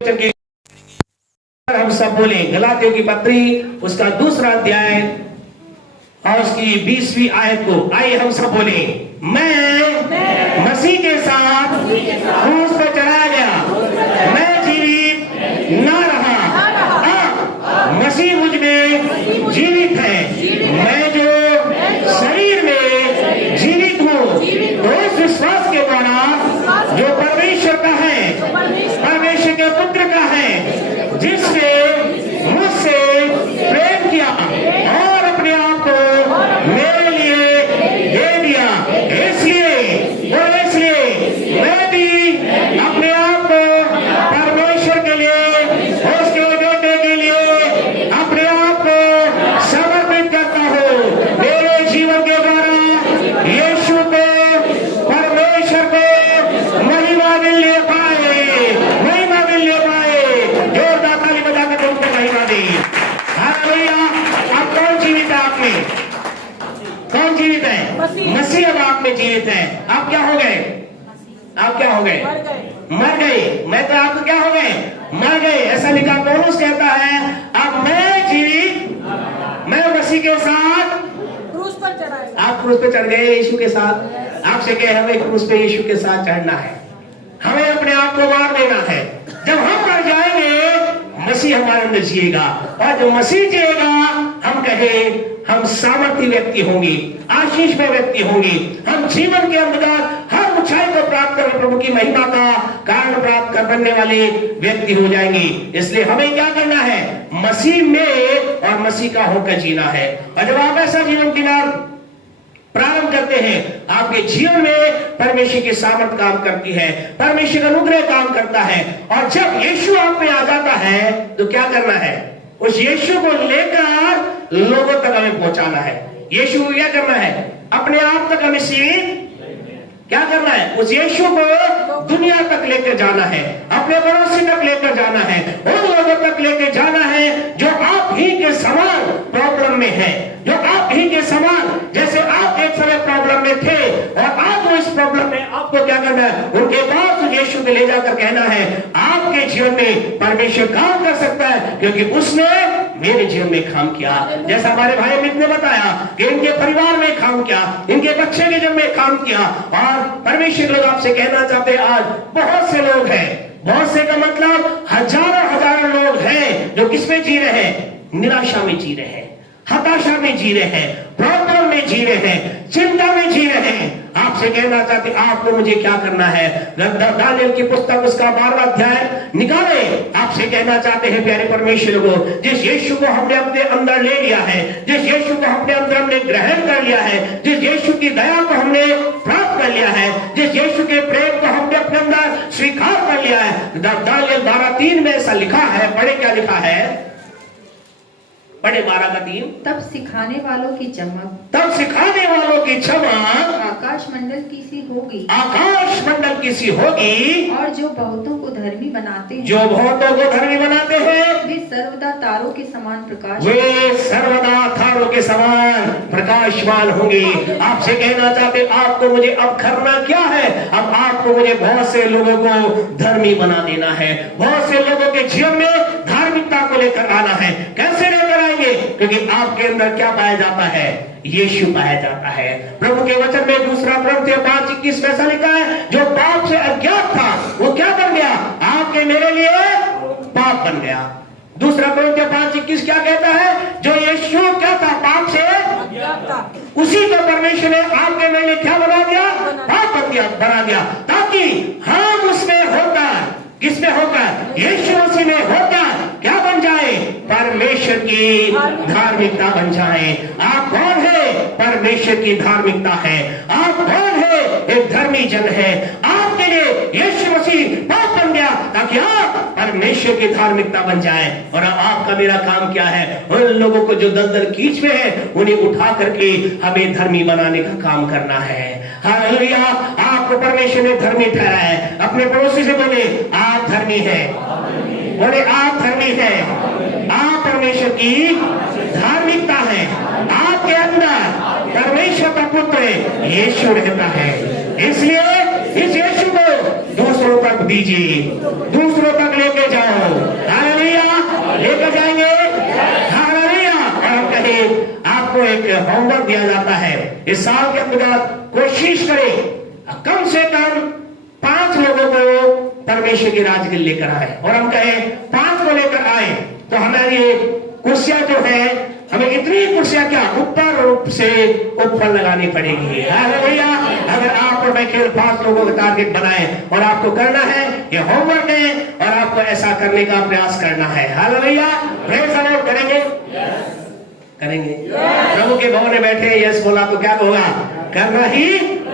हम सब बोले गलातियों की पत्री उसका दूसरा अध्याय और उसकी 20वीं आयत को आइए हम सब बोले, मैं मसीह के साथ क्रूस पर चढ़ाया गया, मैं जीवित ना रहा, मसीह मुझ में जीवित है। मैं जो शरीर में जीवित हूँ तो उस विश्वास के द्वारा जो परमेश्वर का है, परमेश्वर के पुत्र का है, जिसने मुझसे प्रेम किया और अपने आप को मेरे लिए दे दिया। इसलिए मैं भी अपने आप को परमेश्वर के लिए, उसके बेटे के लिए अपने आप को समर्पित करता हूँ। मेरे जीवन के द्वारा यीशु को, परमेश्वर को महिमा मिलने पाए, महिमा मिलने पाए। जोरदार ताली बजाकर उनको महिमा दी। हालेलुया। अब कौन जीवित है आप में? कौन जीवित है? मसीह अब आप में जीवित है। आप क्या हो गए? आप क्या हो गए? मर गए। मैं तो आप क्या हो गए? मर गए। ऐसा लिखा पौलुस कहता है, अब मैं जीवित, मैं मसीह के साथ क्रूस पर चढ़ा। आप क्रूस पे चढ़ गए यीशु के साथ। आपसे कहे हमें क्रूस पे यीशु के साथ चढ़ना है, हमें अपने आप को मार देना है। जब हम मर जाएंगे मसीह हमारे अंदर जिएगा, और जब मसीह जिएगा हम कहे हम सामर्थ्य व्यक्ति होंगे, आशीष में व्यक्ति होंगे। हम जीवन के अंदर हर ऊंचाई को प्राप्त कर प्रभु की महिमा का कारण प्राप्त कर बनने वाले व्यक्ति हो जाएंगे। इसलिए हमें क्या करना है? मसीह में और मसीह का होकर जीना है। और जब आप ऐसा जीवन जीना प्रारंभ करते हैं, आपके जीवन में परमेश्वर की सामर्थ काम करती है, परमेश्वर का अनुग्रह काम करता है। और जब यीशु आप में आ जाता है तो क्या करना है? उस यीशु को लेकर लोगों तक हमें पहुंचाना है। यीशु को क्या करना है? अपने आप तक हमें सीमित क्या करना है? उस यीशु को दुनिया तक लेकर जाना है, अपने पड़ोसी तक लेकर जाना है, उन लोगों तक लेकर जाना है जो आप ही के समान प्रॉब्लम में है, जो आप ही के समान, जैसे आप एक समय प्रॉब्लम में थे और आज वो इस प्रॉब्लम में, आपको क्या करना है? उनके पास उस यीशु को ले जाकर कहना है आपके जीवन में परमेश्वर काम कर सकता है, क्योंकि उसने मेरे जीवन में काम किया। जैसा हमारे भाई अमित ने बताया कि इनके परिवार में काम किया, इनके बच्चे के जीवन में काम किया। और परमेश्वर लोग आपसे कहना चाहते हैं, आज बहुत से लोग हैं, बहुत से का मतलब हजारों लोग हैं जो किसमें जी रहे हैं? निराशा में जी रहे हैं, हताशा में जी रहे हैं, प्रॉब्लम में जी रहे हैं, चिंता में जी रहे हैं। आपसे कहना चाहते आपको मुझे क्या करना है? दानियेल की पुस्तक उसका 12वां अध्याय निकाले। आपसे कहना चाहते हैं प्यारे परमेश्वर को, जिस यीशु को हमने अपने अंदर ले लिया है, जिस यीशु को हमने अंदर हमने ग्रहण कर लिया है, जिस यीशु की दया को हमने प्राप्त कर लिया है, जिस यीशु के प्रेम को हमने अपने अंदर स्वीकार कर लिया है। दानियेल 12:3 में ऐसा लिखा है, पढ़े क्या लिखा है? पढ़े 12:3। तब सिखाने वालों की चमक, तब सिखाने वालों की चमक आकाश मंडल की सी होगी, आकाश मंडल की सी होगी, और जो बहुतों को धर्मी बनाते हैं, जो बहुतों को धर्मी बनाते हैं, वे सर्वदा तारों के समान प्रकाश, वे सर्वदा तारों के समान प्रकाशमान होंगे। आपसे कहना चाहते आपको मुझे अब करना क्या है? अब आपको मुझे बहुत से लोगों को धर्मी बना देना है, बहुत से लोगों के जीवन में धार्मिकता को लेकर आना है। कैसे लेकर आएंगे? क्योंकि आपके अंदर क्या पाया जाता है? यीशु पाया जाता है। प्रभु के वचन में 2 Corinthians 5:21 में ऐसा लिखा है, जो पाप से अज्ञात था वो क्या बन गया? आपके मेरे लिए पाप बन गया। 2 Corinthians 5:21 क्या कहता है? जो यीशु क्या था? पाप से उसी को परमेश्वर ने आपके मेरे लिए क्या बना दिया? पाप बना दिया, ताकि हम उसमें होकर, किसमें होकर? यीशु मसीह में होकर क्या बन जाए? परमेश्वर की धार्मिकता बन जाए। आप कौन है? परमेश्वर की धार्मिकता है। आप कौन है? एक धर्मी जन है। आपके लिए यीशु मसीह पाप बन गया ताकि आप परमेश्वर की धार्मिकता बन जाए। और आपका मेरा काम क्या है? उन लोगों को जो दलदल कीच में है उन्हें उठा करके हमें धर्मी बनाने का काम करना है। हालेलुया। आपको परमेश्वर ने धर्मी ठहराया है। अपने पड़ोसी से बोले आप धर्मी है, बोले आप धर्मी है, आप परमेश्वर की धार्मिकता है। आपके अंदर परमेश्वर का पुत्र यीशु रहता है। इसलिए इस यीशु को दूसरों तक दीजिए, दूसरों तक लेके जाओ। हालेलुया, लेकर जाएंगे। हालेलुया। और हम कहें आपको एक होमवर्क दिया जाता है इस साल के अंतर्गत, कोशिश करें कम से कम 5 लोगों को परमेश्वर के राज्य के लिए लेकर आए। और हम कहें 5 को लेकर आए तो हमारी कुर्सियां जो है, हमें इतनी कुर्सियां क्या ऊपर रूप से ऊपर लगानी पड़ेगी। हालेलुया। अगर आप और मैं केवल 5 लोगों का टारगेट बनाए और आपको करना है, ये होमवर्क है और आपको ऐसा करने का प्रयास करना है। हालेलुया। Praise the Lord. करेंगे? करेंगे। प्रभु के भवन में बैठे यस बोला तो क्या होगा? करना ही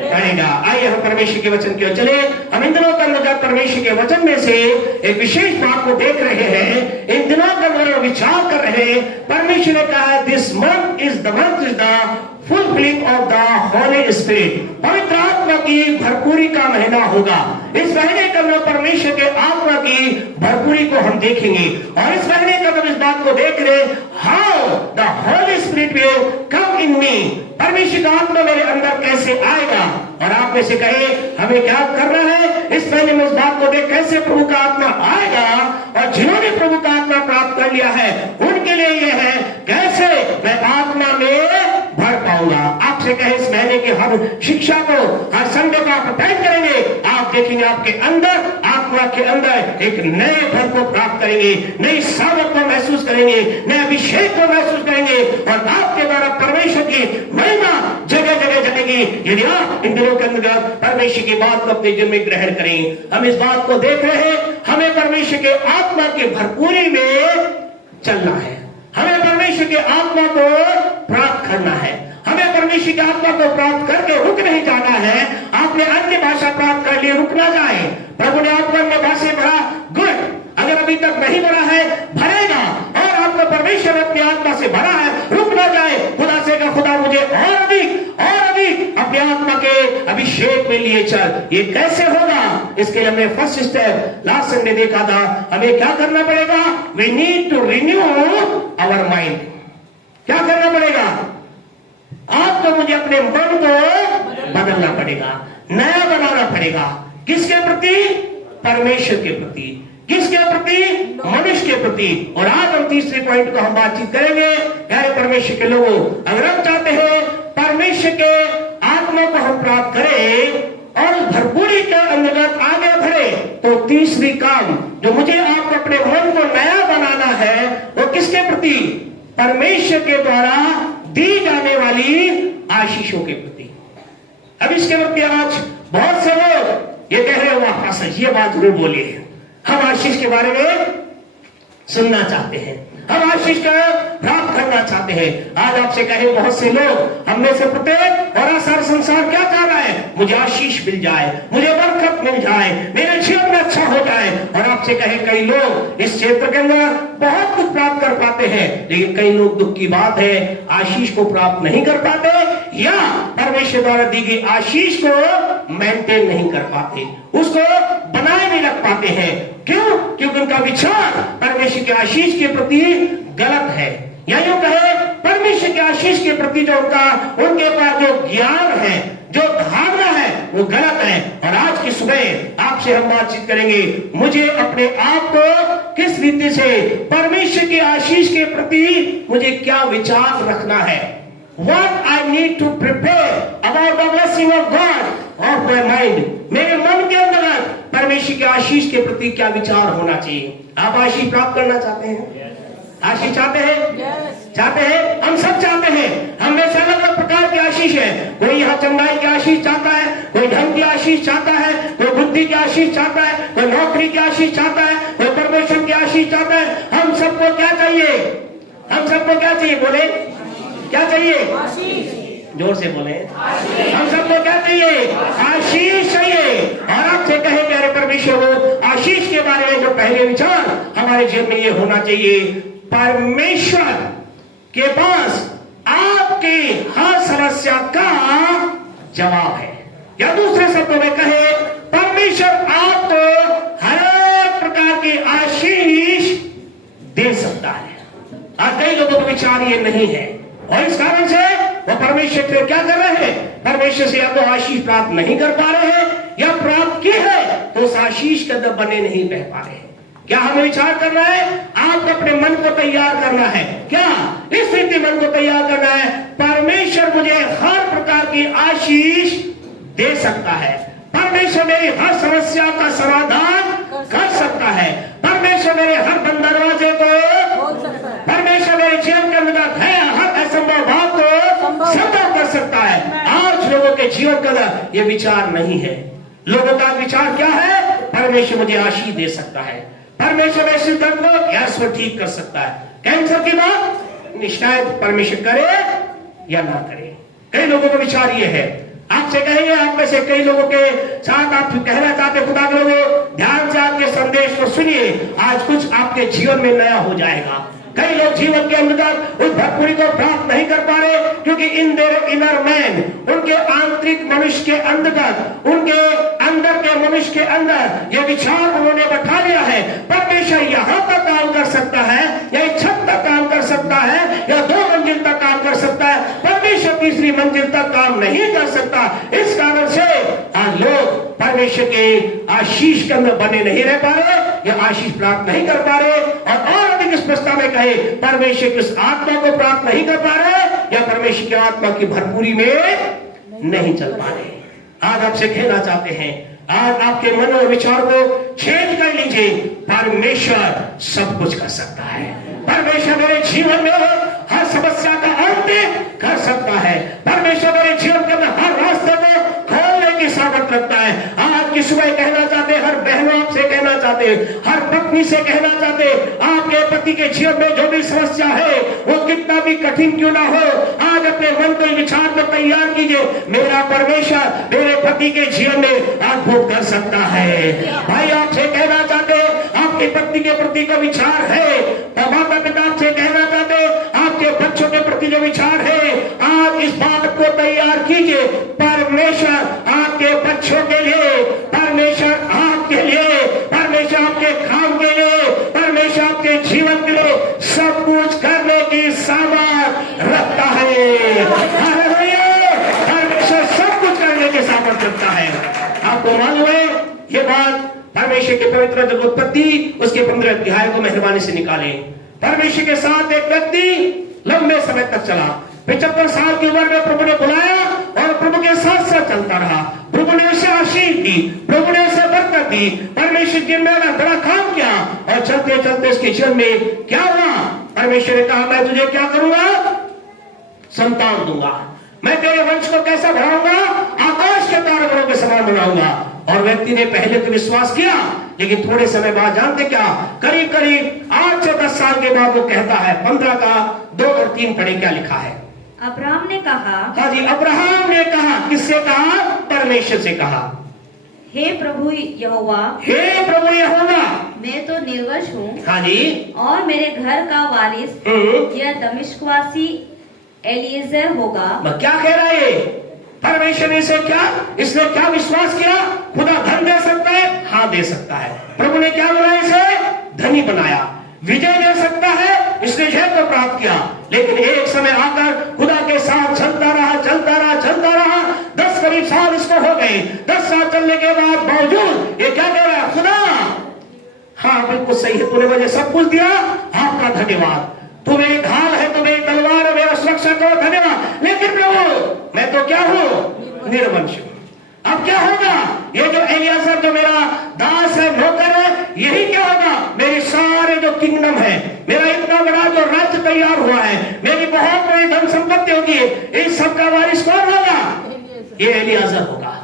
पड़ेगा। आइए हम परमेश्वर के वचन की ओर चले। हम इन दिनों के अंदर परमेश्वर के वचन में से एक विशेष बात को देख रहे हैं, इन दिनों के अंदर विचार कर रहे हैं। परमेश्वर ने कहा है this month is the fulfilling of the Holy spirit. पवित्र आत्मा की भरपूरी का महीना होगा। इस महीने के अंदर परमेश्वर के आत्मा की भरपूरी को हम देखेंगे। और इस महीने के अंदर इस बात को देख रहे how the Holy Spirit will come in me. परमेश्वर का आत्मा मेरे अंदर कैसे आएगा। और आप में से कहे हमें क्या करना है इस महीने में, इस बात को देख कैसे प्रभु का आत्मा आएगा। और जिन्होंने प्रभु का आत्मा प्राप्त कर लिया है उनके लिए यह है कैसे मैं आत्मा में भर पाऊंगा। आपसे कहे इस महीने की हर शिक्षा को, हर संडे को आप अटेंड करेंगे, आप देखेंगे आपके अंदर, आत्मा के अंदर एक नए फल को प्राप्त करेंगे, नई सावक को महसूस करेंगे, नए अभिषेक को महसूस करेंगे और आपके द्वारा परमेश्वर की महिमा जगह जगह जाएगी। यदि आप इन दिनों के अंदर परमेश्वर की बात को अपने जीवन में ग्रहण करें। हम इस बात को देख रहे हैं, हमें परमेश्वर के आत्मा की भरपूरी में चलना है, हमें परमेश्वर के आत्मा को प्राप्त करना है, हमें परमेश्वर की आत्मा को प्राप्त करके रुक नहीं जाना है। आपने अन्य भाषा प्राप्त कर लिए, रुक ना जाए। प्रभु ने आपको अन्य भाषा भरा, गुड। अगर अभी तक नहीं भरा है, भरेगा। और आपको परमेश्वर अपनी आत्मा से भरा है, रुक ना जाए। खुदा से कहा खुदा मुझे और अधिक अपनी आत्मा के अभिषेक में लिए चल। ये कैसे होगा? इसके लिए हमें फर्स्ट स्टेप लास्ट संडे देखा था, हमें क्या करना पड़ेगा? We need to renew our mind. क्या करना पड़ेगा? आपको मुझे अपने मन को बदलना पड़ेगा, नया बनाना पड़ेगा। किसके प्रति? परमेश्वर के प्रति। किसके प्रति? मनुष्य के प्रति। और आज हम तीसरे पॉइंट को हम बातचीत करेंगे। प्यारे परमेश्वर के लोगों, अगर हम चाहते हैं परमेश्वर के आत्मा को हम प्राप्त करें और भरपूरी के अंतर्गत आगे बढ़े, तो तीसरी काम जो मुझे आपको अपने मन को नया बनाना है वो किसके प्रति? परमेश्वर के द्वारा दी जाने वाली आशीषों के प्रति। अब इसके प्रति आज बहुत से लोग ये कह रहे हो वापस ये बात जरूर बोलिए, हम आशीष के बारे में सुनना चाहते हैं, हम आशीष का प्राप्त करना चाहते हैं। आज आपसे कहे बहुत से लोग, हम में से प्रत्येक और सारा संसार क्या चाह रहा है? मुझे आशीष मिल जाए, मुझे बरकत मिल जाए, मेरे जीवन में अच्छा हो जाए। और आपसे कहे कई लोग इस क्षेत्र के अंदर बहुत कुछ प्राप्त कर पाते हैं, लेकिन कई लोग, दुख की बात है, आशीष को प्राप्त नहीं कर पाते या परमेश्वर द्वारा दी गई आशीष को मेंटेन नहीं कर पाते, उसको बनाए नहीं रख पाते हैं। क्यों? क्योंकि उनका विचार परमेश्वर के आशीष के प्रति गलत है, या यूं कहे परमेश्वर के आशीष के प्रति जो उनके पास जो ज्ञान है, जो धारणा है, वो गलत है। और आज की सुबह आपसे हम बातचीत करेंगे, मुझे अपने आप को किस रीति से परमेश्वर के आशीष के प्रति मुझे क्या विचार रखना है। What I need to prepare about the blessing of God of my mind। मेरे मन के अंदर परमेश्वर के आशीष के प्रति क्या विचार होना चाहिए। आप आशीष प्राप्त करना चाहते हैं? आशीष चाहते हैं? चाहते हैं? हम सब चाहते हैं। हम में से अलग अलग प्रकार की आशीष है। कोई यहाँ चंदाई की आशीष चाहता है, कोई धन की आशीष चाहता है, कोई बुद्धि की आशीष चाहता है, कोई नौकरी की आशीष चाहता है, कोई प्रमोशन की आशीष चाहता है। हम सबको क्या चाहिए? हम सबको क्या चाहिए? बोले क्या चाहिए? जोर से बोले। हम सबको क्या चाहिए? आशीष चाहिए। और आपसे कहे प्यारे परमेश्वर को आशीष के बारे में जो पहले विचार हमारे जीवन में ये होना चाहिए, परमेश्वर के पास आपकी हर समस्या का जवाब है। या दूसरे शब्दों में कहे, परमेश्वर आपको हर प्रकार की आशीष दे सकता है। आज कई लोगों का विचार ये नहीं है और इस कारण से वो परमेश्वर से क्या कर रहे हैं? परमेश्वर से या तो आशीष प्राप्त नहीं कर पा रहे हैं या प्राप्त की है तो उस आशीष के अंदर बने नहीं रह पा रहे हैं। क्या हमें विचार करना है? आपको अपने मन को तैयार करना है। क्या इस रीति मन को तैयार करना है? परमेश्वर मुझे हर प्रकार की आशीष दे सकता है। परमेश्वर मेरी हर समस्या का समाधान कर सकता है। परमेश्वर मेरे हर बंद दरवाजे को बोल सकता है। परमेश्वर मेरे जीवन के अंदर है हर असंभव बात को संभव कर सकता है। आज लोगों के जीवन का अंदर ये विचार नहीं है। लोगों का विचार क्या है? परमेश्वर मुझे आशीष दे सकता है, परमेश्वर मेरे दर्द को गैस को ठीक कर सकता है। कैंसर की बात शायद परमेश्वर करे या ना करे। कई लोगों का विचार ये है। आपसे कहेंगे, आप में से कई लोगों के साथ आप कहना चाहते खुदा के लोगों, ध्यान से आपके संदेश को सुनिए, आज कुछ आपके जीवन में नया हो जाएगा। कई लोग जीवन के अंदर उस भरपूरी को प्राप्त नहीं कर पा रहे क्योंकि इन देयर इनर मैन, उनके आंतरिक मनुष्य के अंतर्गत, उनके अंदर के मनुष्य के अंदर ये विचार उन्होंने बैठा लिया है परमेश्वर यहाँ तक काम कर सकता है, या एक छत तक काम कर सकता है, या 2 मंजिल तक काम कर सकता है, परमेश्वर तीसरी मंजिल तक काम नहीं कर सकता। इस कारण से आज लोग परमेश्वर के आशीष के अंदर बने नहीं रह पा रहे, या आशीष प्राप्त नहीं कर पा रहे, और अधिक स्पष्टता में कहे परमेश्वर की उस आत्मा को प्राप्त नहीं कर पा रहे, या परमेश्वर की आत्मा की भरपूरी में नहीं चल पा रहे। आज आपसे कहना चाहते हैं, आज आपके मन और विचार को चेंज कर लीजिए। परमेश्वर सब कुछ कर सकता है। परमेश्वर मेरे जीवन में हर समस्या का अंत कर सकता है। परमेश्वर मेरे जीवन के अंदर हर रास्ते को खोलने की सामर्थ रखता है। आज की सुबह कहना चाहते, हर बहनों आपसे कहना चाहते, हर पत्नी से कहना चाहते, आपके पति के जीवन में जो भी समस्या है वो कितना भी कठिन क्यों ना हो, आज अपने मन को विचार में तैयार कीजिए, मेरा परमेश्वर मेरे पति के जीवन में अद्भुत कर सकता है। भाई आपसे कहना चाहते, आपकी पत्नी के प्रति का विचार है, माता पिता आपसे कहना चाहते, आपके बच्चों के प्रति जो विचार है, आज इस बात को तैयार कीजिए, परमेश्वर आपके बच्चों के लिए, परमेश्वर आपके लिए, परमेश्वर आपके काम के लिए, परमेश्वर आपके जीवन के लिए सब कुछ करने की सामर्थ रखता है। परमेश्वर सब कुछ करने की सामर्थ रखता है। आपको मालूम है ये बात? परमेश्वर के पवित्र जब उत्पत्ति उसके 15 अध्याय को मेहरबानी से निकालें। परमेश्वर के साथ एक व्यक्ति लंबे समय तक चला, 75 साल की उम्र में प्रभु ने बुलाया और प्रभु के साथ साथ चलता रहा। प्रभु ने उसे आशीष दी, प्रभु ने उसे बरकत दी, परमेश्वर जी ने बड़ा काम किया, और चलते चलते उसके जीवन में क्या हुआ? परमेश्वर ने कहा, मैं तुझे क्या करूंगा? संतान दूंगा। मैं तेरे वंश को कैसा बढ़ाऊंगा? आकाश के तारों के समान बनाऊंगा। और व्यक्ति ने पहले तो विश्वास किया, लेकिन थोड़े समय बाद जानते क्या, करीब करीब 8 से 10 साल के बाद वो कहता है, 15 का 2 और 3 पढ़े, क्या लिखा है? अब्राहम ने कहा, हाँ जी, अब्राहम ने कहा, किससे कहा? परमेश्वर से कहा, हे प्रभु यहोवा, हे प्रभु यहोवा, मैं तो निर्वंश हूँ, हाँ जी, और मेरे घर का वारिस यह दमिश्कवासी एलिएजर होगा। क्या कह रहा है? परमेश्वर ने इसे क्या, इसने क्या विश्वास किया? खुदा धन दे सकता है, हाँ दे सकता है। प्रभु ने क्या बनाया? इसे धनी बनाया। विजय दे सकता है, इसने जय को प्राप्त किया। लेकिन एक समय आकर खुदा के साथ चलता रहा, चलता रहा, चलता रहा। 10 करीब साल इसको हो गए। 10 साल चलने के बाद बावजूद ये क्या कह रहा है? खुदा हाँ बिल्कुल सही है, तूने मुझे सब कुछ दिया, आपका धन्यवाद। तू मेरी ढाल है, तू मेरी तलवार है, मेरा सुरक्षा करो, धन्यवाद। लेकिन प्रभु मैं तो क्या हूँ? निर्वंश हूँ। अब क्या होगा? ये जो एलियाजर जो मेरा दास है, नौकर है, यही क्या होगा? मेरे सारे जो किंगडम है, मेरा इतना बड़ा जो राज्य तैयार हुआ है, मेरी बहुत बड़ी धन संपत्ति होगी, इस सब का वारिस कौन होगा? ये एलियाजर होगा,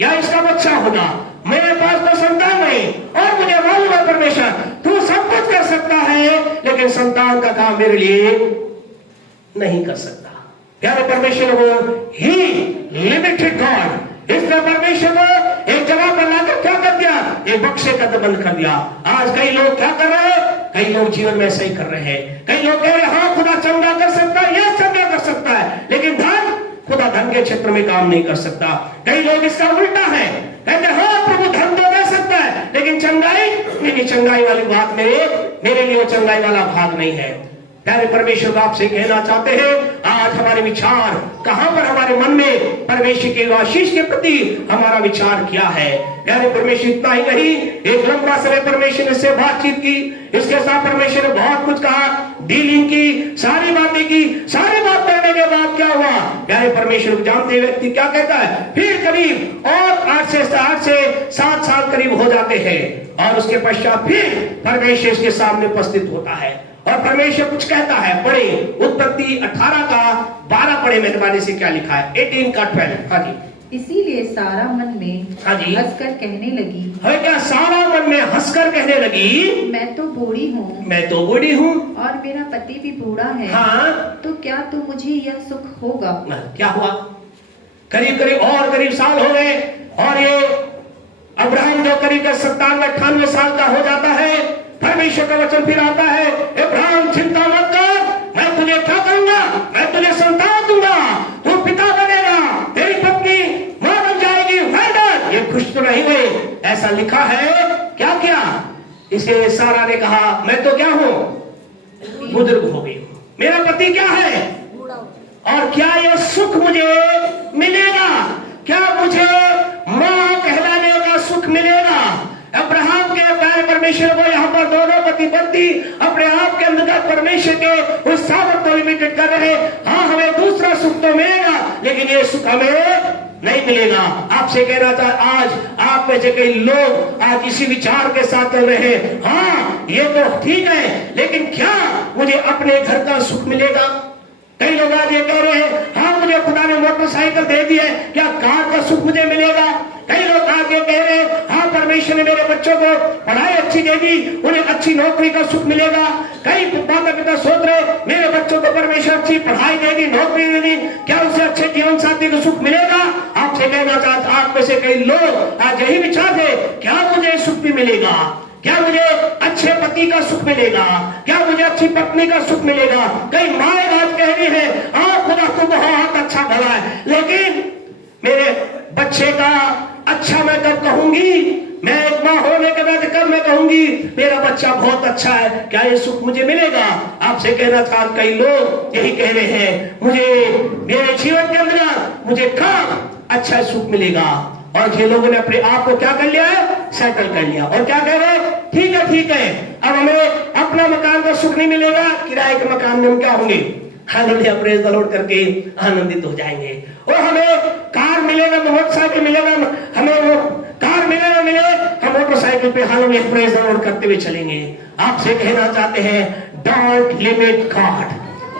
या इसका बच्चा होगा। मेरे पास तो संतान नहीं, और मुझे मालूम है परमेश्वर तू सब कुछ कर सकता है, लेकिन संतान का काम मेरे लिए नहीं कर सकता। प्यारे परमेश्वर को ही लिमिटेड गॉड, इसने परमेश्वर को एक जगह पर लाकर क्या कर दिया? एक बक्से का बंद कर दिया। आज कई लोग क्या कर रहे हैं? कई लोग जीवन में ऐसा ही कर रहे हैं। कई लोग कह रहे हैं हाँ खुदा चंगा कर सकता है, यह चंगा कर सकता है, लेकिन धन, खुदा धन के क्षेत्र में काम नहीं कर सकता। कई लोग इसका उल्टा है, कहते हैं हाँ प्रभु धन तो दे सकता है, लेकिन चंगाई नहीं, चंगाई वाली बात मेरे लिए वो चंगाई वाला भाग नहीं है। प्यारे परमेश्वर को आपसे कहना चाहते हैं, आज हमारे विचार कहां पर हमारे मन में परमेश्वर के आशीष के प्रति हमारा विचार क्या है। प्यारे परमेश्वर इतना ही नहीं, एक लंबा समय परमेश्वर ने से बातचीत की, इसके साथ परमेश्वर ने बहुत कुछ कहा, डीलिंग की, सारी बातें की। सारी बात करने के बाद क्या हुआ, प्यारे परमेश्वर को जानते व्यक्ति क्या कहता है, फिर करीब और 8 से 7 साल करीब हो जाते हैं और उसके पश्चात फिर परमेश्वर के सामने उपस्थित होता है और परमेश्वर कुछ कहता है। पढ़े उत्पत्ति 18 का 12 पढ़े मेहरबानी से, क्या लिखा है 18 का 12। हाँ जी। इसीलिए सारा मन में हाँ जी। हंसकर कहने लगी, है क्या, सारा मन में हंसकर कहने लगी, मैं तो बूढ़ी हूँ मैं तो बूढ़ी हूँ और मेरा पति भी बूढ़ा है। हाँ, तो क्या तो मुझे यह सुख होगा। क्या हुआ, करीब साल हो गए और ये अब्राहम जो करीब 97-98 साल का हो जाता है, परमेश्वर का वचन फिर आता है, अब्राहम चिंता मत कर, मैं तुझे क्या करूंगा, मैं तुझे संतान दूंगा, तू पिता बनेगा, तेरी पत्नी मां बन जाएगी। ये खुश तो नहीं हुए, ऐसा लिखा है। क्या इसे सारा ने कहा, मैं तो क्या हूं, बुजुर्ग हो गई हूं, मेरा पति क्या है, और क्या ये सुख मुझे मिलेगा, क्या मुझे मां कहलाने का सुख मिलेगा। अब्राहम के प्यारे परमेश्वर को यहाँ पर दोनों पति पत्नी अपने आप के अंदर परमेश्वर के उस सामर्थ को लिमिटेड कर रहे हैं। हाँ, हमें दूसरा सुख तो मिलेगा, लेकिन ये सुख हमें नहीं मिलेगा। आपसे कहना था, आज आप में से कई लोग आज इसी विचार के साथ चल रहे हैं, हाँ ये तो ठीक है, लेकिन क्या मुझे अपने घर का सुख मिलेगा। कई लोग आज ये कह रहे हैं, हाँ मुझे खुदा ने मोटरसाइकिल दे दी है, क्या कार का सुख मुझे मिलेगा। कई लोग आज ये कह रहे हैं, हाँ परमेश्वर ने मेरे बच्चों को पढ़ाई अच्छी दे दी, उन्हें अच्छी नौकरी का सुख मिलेगा। कई माता पिता सोच रहे, मेरे बच्चों को परमेश्वर अच्छी पढ़ाई दे दी, नौकरी दे दी, क्या उसे अच्छे जीवन साथी का सुख मिलेगा। आपसे कहना चाहता, आप में से कई लोग आज यही विचार है, क्या मुझे सुख भी मिलेगा, क्या मुझे अच्छे पति का सुख मिलेगा, क्या मुझे अच्छी पत्नी का सुख मिलेगा। कई माए आज कह रही है, हाँ खुदा तो बहुत अच्छा भला है, लेकिन मेरे बच्चे का अच्छा मैं कब कहूंगी, मैं एक मां होने के बाद कब मैं कहूंगी मेरा बच्चा बहुत अच्छा है, क्या ये सुख मुझे मिलेगा। आपसे कहना था, कई लोग यही कह रहे हैं, मुझे मेरे जीवन के अंदर मुझे कब अच्छा सुख मिलेगा। और ये लोगों ने अपने आप को क्या कर लिया है, सेटल कर लिया, और क्या कह रहे हैं, ठीक है अब हमें अपना मकान का सुख नहीं मिलेगा, किराए के मकान में हम क्या होंगे, हालेलुया प्रेज द लॉर्ड करके आनंदित हो जाएंगे। और हमें कार मिलेगा, मोटरसाइकिल मिलेगा, हमें वो कार मिले ना मिले, हम मोटरसाइकिल पे हालेलुया प्रेज द लॉर्ड करते हुए चलेंगे। आपसे कहना चाहते हैं, डोंट लिमिट गॉड,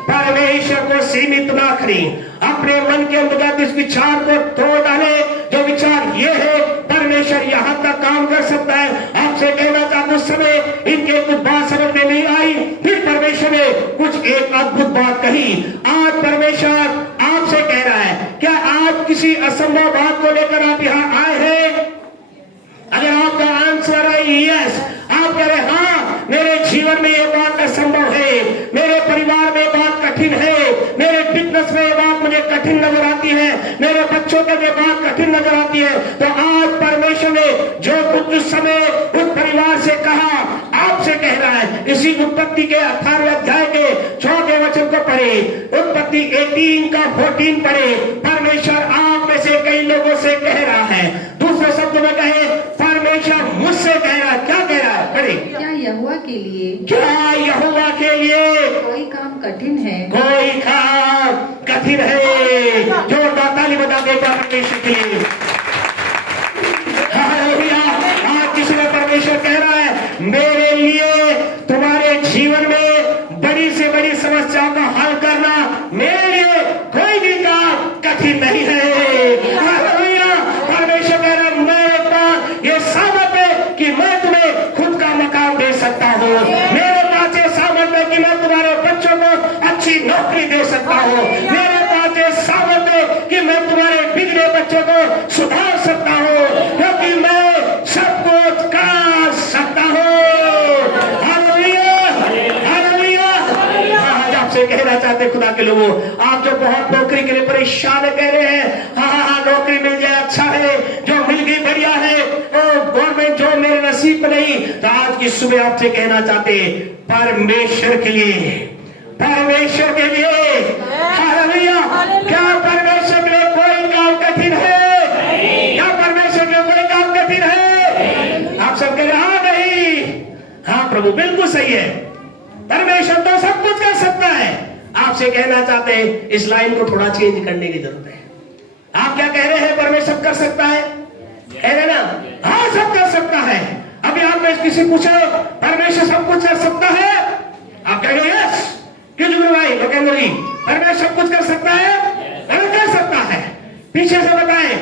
परमेश्वर को सीमित ना करें। अपने मन के अंदर इस विचार को तोड़ डाले, जो विचार ये है परमेश्वर यहाँ तक काम कर सकता है। आपसे कहना चाहते, उस समय इनके कुछ बात समझ में नहीं आई, फिर परमेश्वर ने कुछ एक अद्भुत बात कही। आज परमेश्वर आपसे कह रहा है, क्या आप किसी असंभव बात को लेकर आप यहाँ आए हैं? अगर आपका आंसर है यस, आप कह रहे हाँ मेरे जीवन में ये बात असंभव है, मेरे परिवार में बात कठिन है, मेरे बिजनेस में ये बात मुझे कठिन नजर आती है, मेरे बच्चों को ये बात कठिन नजर आती है, तो आज परमेश्वर ने जो कुछ उस समय उस परिवार से कहा, आपसे कह रहा है, इसी उत्पत्ति के 18वें अध्याय के 4वें वचन को पढ़े, उत्पत्ति 18 का 14 पढ़े। परमेश्वर आप में से कई लोगों से कह रहा है, दूसरे शब्दों में कहे परमेश्वर मुझसे कह रहा है। क्या कह रहा है, पढ़े। क्या यहोवा के लिए, क्या यहोवा के लिए कोई काम कठिन है, कोई काम कठिन है। जो ताली बता देगा परमेश्वर के लिए। हालेलुया। आज किसी ने परमेश्वर कह रहा है, मेरे लिए तुम्हारे जीवन में बड़ी से बड़ी समस्याओं का हल करना मेरे लिए कोई भी काम कठिन नहीं है। हालेलुया। परमेश्वर कह रहा है, ये सामर्थ है कि मैं तुम्हें खुद का मकान दे सकता हूँ, मेरे पास ये सामर्थ है कि मैं तुम्हारे बच्चों को अच्छी नौकरी दे सकता हूँ, मेरे पास ये सामर्थ है कि मैं तुम्हारे बिगड़े बच्चों को सुधार सकता हूँ, क्योंकि मैं सब कुछ कर सकता हूँ। Hallelujah, hallelujah. आज आपसे कहना चाहते खुदा के लोगों, आप जो बहुत नौकरी के लिए परेशान कह रहे हैं, हाँ नौकरी मिल जाए अच्छा है, जो मिल गई बढ़िया है, गवर्नमेंट जो मेरे नसीब में नहीं, तो आज की सुबह आपसे कहना चाहते, परमेश्वर के लिए परमेश्वर के लिए। हालेलुया। क्या परमेश्वर के लिए कोई काम कठिन है? क्या परमेश्वर के लिए कोई काम कठिन है? आप सब कह रहे हाँ नहीं। हाँ प्रभु बिल्कुल सही है, परमेश्वर तो सब कुछ कर सकता है। आपसे कहना चाहते हैं इस लाइन को थोड़ा चेंज करने की जरूरत है। आप क्या कह रहे हैं? परमेश्वर कर सकता है, कह रहे ना? हाँ सब कर सकता है। अभी आप में किसी पूछे परमेश्वर सब कुछ कर सकता है, आप कहेंगे यस। क्यों जुगनू भाई लोकेंद्री, परमेश्वर सब कुछ कर सकता है? कर सकता है। पीछे से बताए,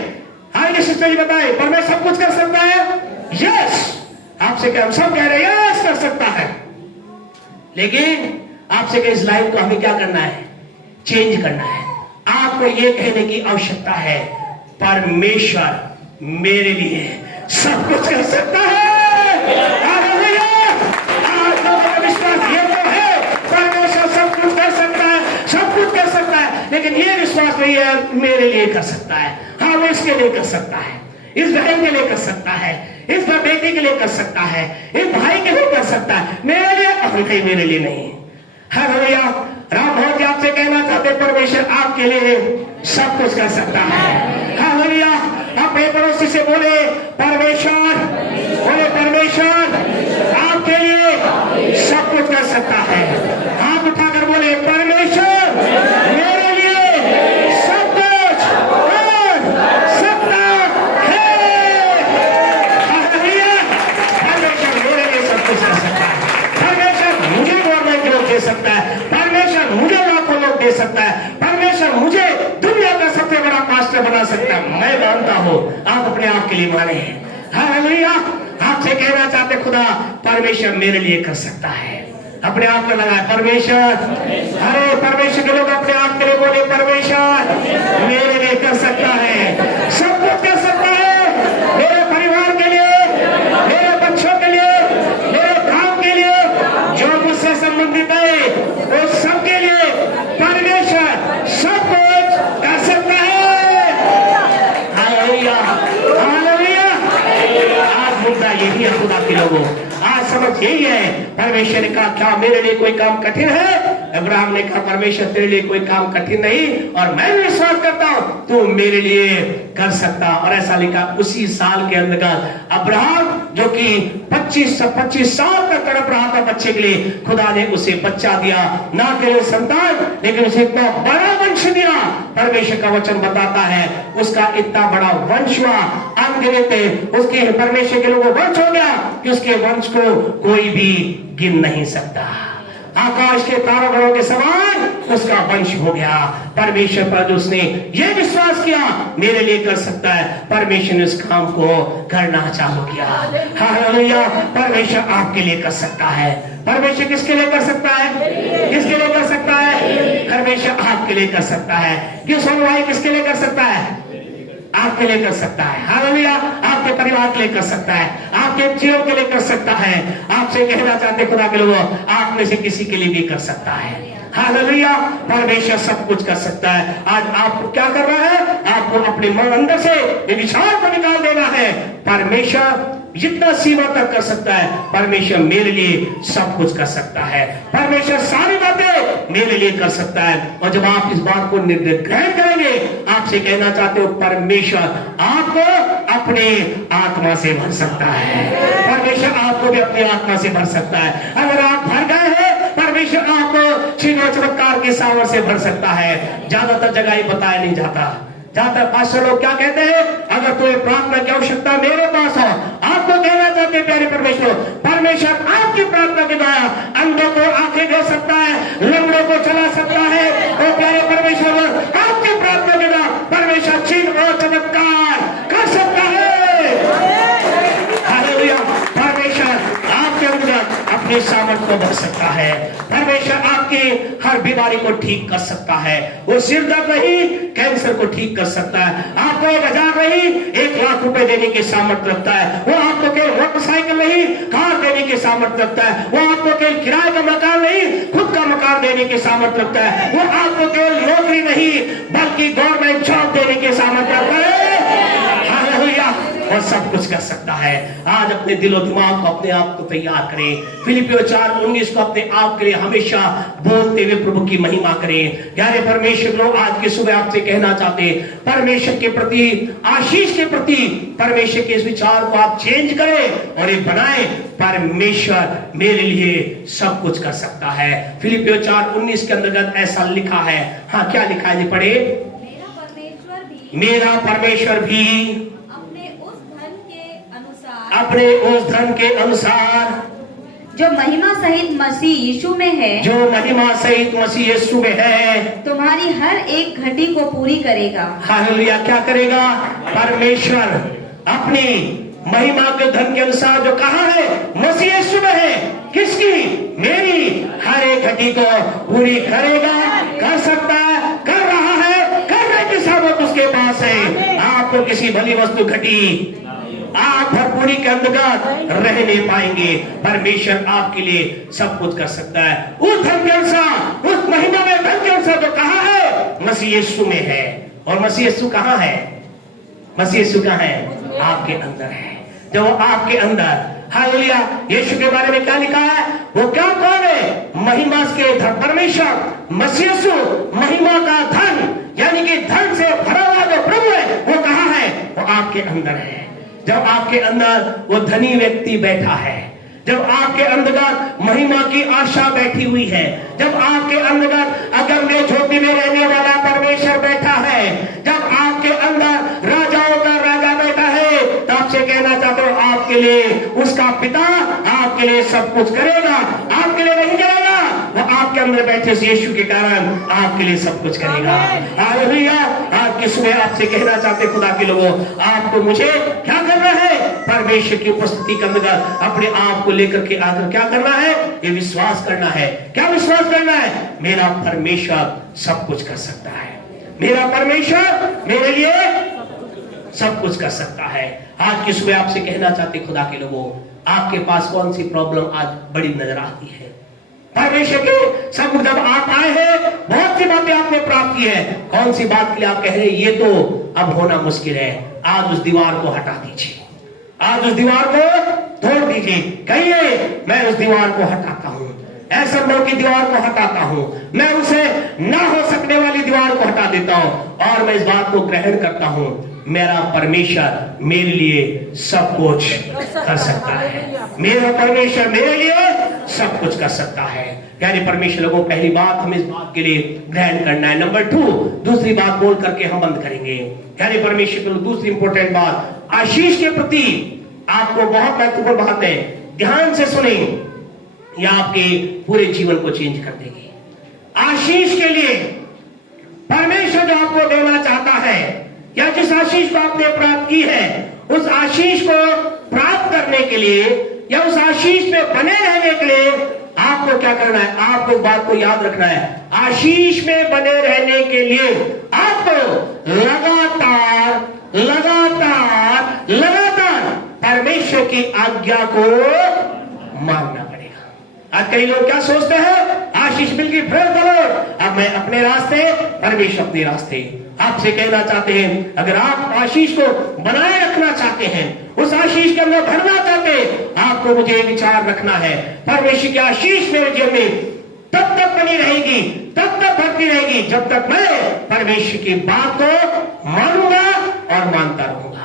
हाई सिस्टर जी बताए, परमेश्वर सब कुछ कर सकता है? यस। आपसे क्या हम सब कह रहे हैं यस कर सकता है, लेकिन आपसे इस लाइन को हमें क्या करना है? चेंज करना है। आपको ये कहने की आवश्यकता है परमेश्वर मेरे लिए सब कुछ कर सकता है। आज लोगों का विश्वास ये तो है परमेश्वर सब कुछ कर सकता है, सब कुछ कर सकता है, लेकिन ये विश्वास नहीं है मेरे लिए कर सकता है। हाँ वो इसके लिए कर सकता है, इस बहन के लिए कर सकता है, इस बेटी के लिए कर सकता है, इस भाई के लिए कर सकता है, मेरे लिए मेरे लिए नहीं। हालेलुया। राम भगवान जी आपसे कहना चाहते परमेश्वर आपके लिए सब कुछ कर सकता है। हालेलुया। अपने पड़ोसी से बोले परमेश्वर, बोले परमेश्वर आपके लिए सब कुछ कर सकता है। हाथ उठाकर बोले परमेश्वर मेरे लिए सब कुछ कर सकता है। हालेलुया। परमेश्वर मेरे लिए सब कुछ कर सकता है। परमेश्वर मुझे गवर्नमेंट लोग दे सकता है, परमेश्वर मुझे लाखों लोग दे सकता है, परमेश्वर मुझे दुनिया का सबसे बड़ा मास्टर बना सकता है। मैं मानता हूं, आप अपने आप के लिए माने हैं। हालेलुया। आपसे कहना चाहते खुदा परमेश्वर मेरे लिए कर सकता है। अपने आप में लगाए परमेश्वर। अरे परमेश्वर के लोग अपने आप के लिए बोले परमेश्वर मेरे लिए कर सकता है, सब कुछ कर सकता है। मेरे परिवार के लिए, मेरे बच्चों के लिए, मेरे काम के लिए, जो मुझसे संबंधित है वो सबके लिए परमेश्वर सब कुछ कर सकता है। हालेलुया। हालेलुया। आज मुद्दा यही है खुदा के लोगों, आज समझ यही है। परमेश्वर ने कहा क्या मेरे लिए कोई काम कठिन है? अब्राहम ने कहा परमेश्वर तेरे लिए कोई काम कठिन नहीं, और मैं विश्वास करता हूं तू मेरे लिए कर सकता। और ऐसा लिखा उसी साल के अंतर्गत अब्राहम जो कि 25 साल तक तड़प रहा था बच्चे के लिए, खुदा ने उसे बच्चा दिया, ना केवल संतान लेकिन उसे इतना बड़ा वंश दिया। परमेश्वर का वचन बताता है उसका इतना बड़ा वंश हुआ, अनगिनत उसके परमेश्वर के लोगों वंश हो गया कि उसके वंश को कोई भी गिन नहीं सकता। आकाश के तारागणों के समान उसका वंश हो गया। परमेश्वर पर उसने ये विश्वास किया मेरे लिए कर सकता है, परमेश्वर ने उस काम को करना चालू किया। हालेलुया। परमेश्वर आपके लिए कर सकता है। परमेश्वर किसके लिए कर सकता है? किसके लिए कर सकता है? परमेश्वर आपके लिए कर सकता है। क्यों सुनवाई किसके लिए कर सकता है? आपके लिए कर सकता है। हालेलुया। आपके परिवार के लिए कर सकता है, आपके जीवन के लिए कर सकता है। आपसे कहना चाहते खुदा के लोगों आप में से किसी के लिए भी कर सकता है। हालेलुया। परमेश्वर सब कुछ कर सकता है। आज आपको क्या कर रहा है? आपको अपने मन अंदर से विचार को निकाल देना है। परमेश्वर जितना सीमा तक कर सकता है, परमेश्वर मेरे लिए सब कुछ कर सकता है। परमेश्वर सारी बातें मेरे लिए कर सकता है। और जब आप इस बात को ग्रहण करेंगे, आपसे कहना चाहते हो परमेश्वर आपको अपने आत्मा से भर सकता है। परमेश्वर आपको भी अपनी आत्मा से भर सकता है। अगर आप भर गए हैं, परमेश्वर आपको चिन्ह चमत्कार के सावर से भर सकता है। ज्यादातर जगह ये बताया नहीं जाता। ज्यादातर पास्टर लोग क्या कहते हैं? अगर तुम्हें प्रार्थना की आवश्यकता मेरे पास हो, आपको कहना चाहते हैं प्यारे परमेश्वर, परमेश्वर आपकी प्रार्थना के द्वारा अंधों को आंखें दे सकता है, लंगड़ों को चला सकता है। और प्यारे परमेश्वर आपकी प्रार्थना के द्वारा परमेश्वर चिन्ह और चमत्कार कर सकता है। हालेलुया। परमेश्वर आपके अंदर अपने सामर्थ्य को भर सकता है। परमेश्वर आपकी हर बीमारी को ठीक कर सकता है। वो सिर दर्द नहीं, कैंसर को ठीक कर सकता है। आपको 1000 नहीं 1 लाख रुपए देने की सामर्थ्य रखता है। वो आपको केवल मोटरसाइकिल नहीं कार देने की सामर्थ्य रखता है। वो आपको केवल किराए का मकान नहीं खुद का मकान देने की सामर्थ्य रखता है। वो आपको केवल नौकरी नहीं बल्कि गवर्नमेंट जॉब देने की सामर्थ्य रखता है। हालेलुया। और सब कुछ कर सकता है। आज अपने दिलो दिमाग को अपने आप को तैयार करें। फिलिपियों 4:19 को अपने आप के लिए हमेशा बोलते हुए प्रभु की महिमा करें। प्यारे परमेश्वर लोग, आज की सुबह आपसे कहना चाहते हैं, परमेश्वर के प्रति, आशीष के प्रति परमेश्वर के इस विचार को आप चेंज करें और ये बनाएं, परमेश्वर मेरे लिए सब कुछ कर सकता है। फिलिपियों 4:19 के अंतर्गत ऐसा लिखा है। हाँ, क्या लिखा है जी? पढ़े। मेरा परमेश्वर भी अपने उस धन के अनुसार जो महिमा सहित मसीह यीशु में है, जो महिमा सहित मसीह यीशु में है, तुम्हारी हर एक घटी को पूरी करेगा। हालेलुया। क्या करेगा? परमेश्वर अपनी महिमा के धन के अनुसार जो कहा है मसीह यीशु में है, किसकी? मेरी हर एक घटी को पूरी करेगा। कर सकता है, कर रहा है, करने की सामर्थ उसके पास है। आपको किसी भली वस्तु घटी आप भरपूरी के अंतर्गत रह नहीं पाएंगे। परमेश्वर आपके लिए सब कुछ कर सकता है। उस धन के अनुसार, उस महिमा में धन के अनुसार जो कहा है मसीह यीशु में है। और मसीह यीशु कहाँ है? मसीह यीशु कहाँ है? आपके अंदर है। जो आपके अंदर, हालेलुया। यीशु के बारे में क्या लिखा है? वो क्या कौन है? महिमा के धन, परमेश्वर मसीह यीशु महिमा का धन, यानी कि धन से भरा हुआ जो प्रभु है, वो कहाँ है? वो आपके अंदर है। जब आपके अंदर वो धनी व्यक्ति बैठा है, जब आपके अंदर महिमा की आशा बैठी हुई है, जब आपके अंदर अगर में ज्योति में रहने वाला परमेश्वर बैठा है, जब आपके अंदर राजाओं का राजा बैठा है, तो आपसे कहना चाहते हो, आपके लिए उसका पिता आपके लिए सब कुछ करेगा। आपके लिए नहीं करेगा, वो आपके अंदर बैठे उस यीशु के कारण आपके लिए सब कुछ करेगा। हालेलुया। आज की सुबह आपसे कहना चाहते खुदा के लोगों, आपको मुझे क्या करना है? परमेश्वर की उपस्थिति के अंदर अपने आप को लेकर के आकर क्या करना है? ये विश्वास करना है। क्या विश्वास करना है? मेरा परमेश्वर सब कुछ कर सकता है। मेरा परमेश्वर मेरे लिए सब कुछ कर सकता है। आज की सुबह आपसे कहना चाहते खुदा के लोगों, आपके पास कौन सी प्रॉब्लम आज बड़ी नजर आती है? परमेश्वर के सब जब आप आए हैं, बहुत सी बातें आपने प्राप्त की है। कौन सी बात के लिए आप कह रहे हैं ये तो अब होना मुश्किल है? आज उस दीवार को हटा दीजिए, आज उस दीवार को तोड़ दीजिए। कहिए, मैं उस दीवार को हटाता हूं, असंभव की दीवार को हटाता हूं, मैं उसे ना हो सकने वाली दीवार को हटा देता हूं और मैं इस बात को ग्रहण करता हूं, मेरा परमेश्वर मेरे लिए सब कुछ कर सकता है। मेरा परमेश्वर मेरे लिए सब कुछ कर सकता है। प्यारे परमेश्वर लोगों, पहली बात हमें इस बात के लिए ग्रहण करना है। नंबर 2, दूसरी बात बोल करके हम बंद करेंगे। प्यारे परमेश्वर लोग, दूसरी इंपॉर्टेंट बात, आशीष के प्रति आपको बहुत महत्वपूर्ण बात है, ध्यान से सुने, यह आपके पूरे जीवन को चेंज कर देगी। आशीष के लिए परमेश्वर जो आपको देना चाहता है, या जिस आशीष को आपने प्राप्त की है, उस आशीष को प्राप्त करने के लिए या उस आशीष में बने रहने के लिए आपको क्या करना है? आपको एक बात को याद रखना है, आशीष में बने रहने के लिए आपको लगातार लगातार लगातार परमेश्वर की आज्ञा को मानना पड़ेगा। आज कई लोग क्या सोचते हैं? आशीष मिल गई फिर करो, अब मैं अपने रास्ते, परमेश्वर अपने रास्ते। आपसे कहना चाहते हैं, अगर आप आशीष को बनाए रखना चाहते हैं, उस आशीष के अंदर भरना चाहते हैं, आपको मुझे विचार रखना है, परमेश्वर की आशीष मेरे जीवन में तब तक बनी रहेगी, तब तक भरती रहेगी, जब तक मैं परमेश्वर की बात को मानूंगा और मानता रहूंगा।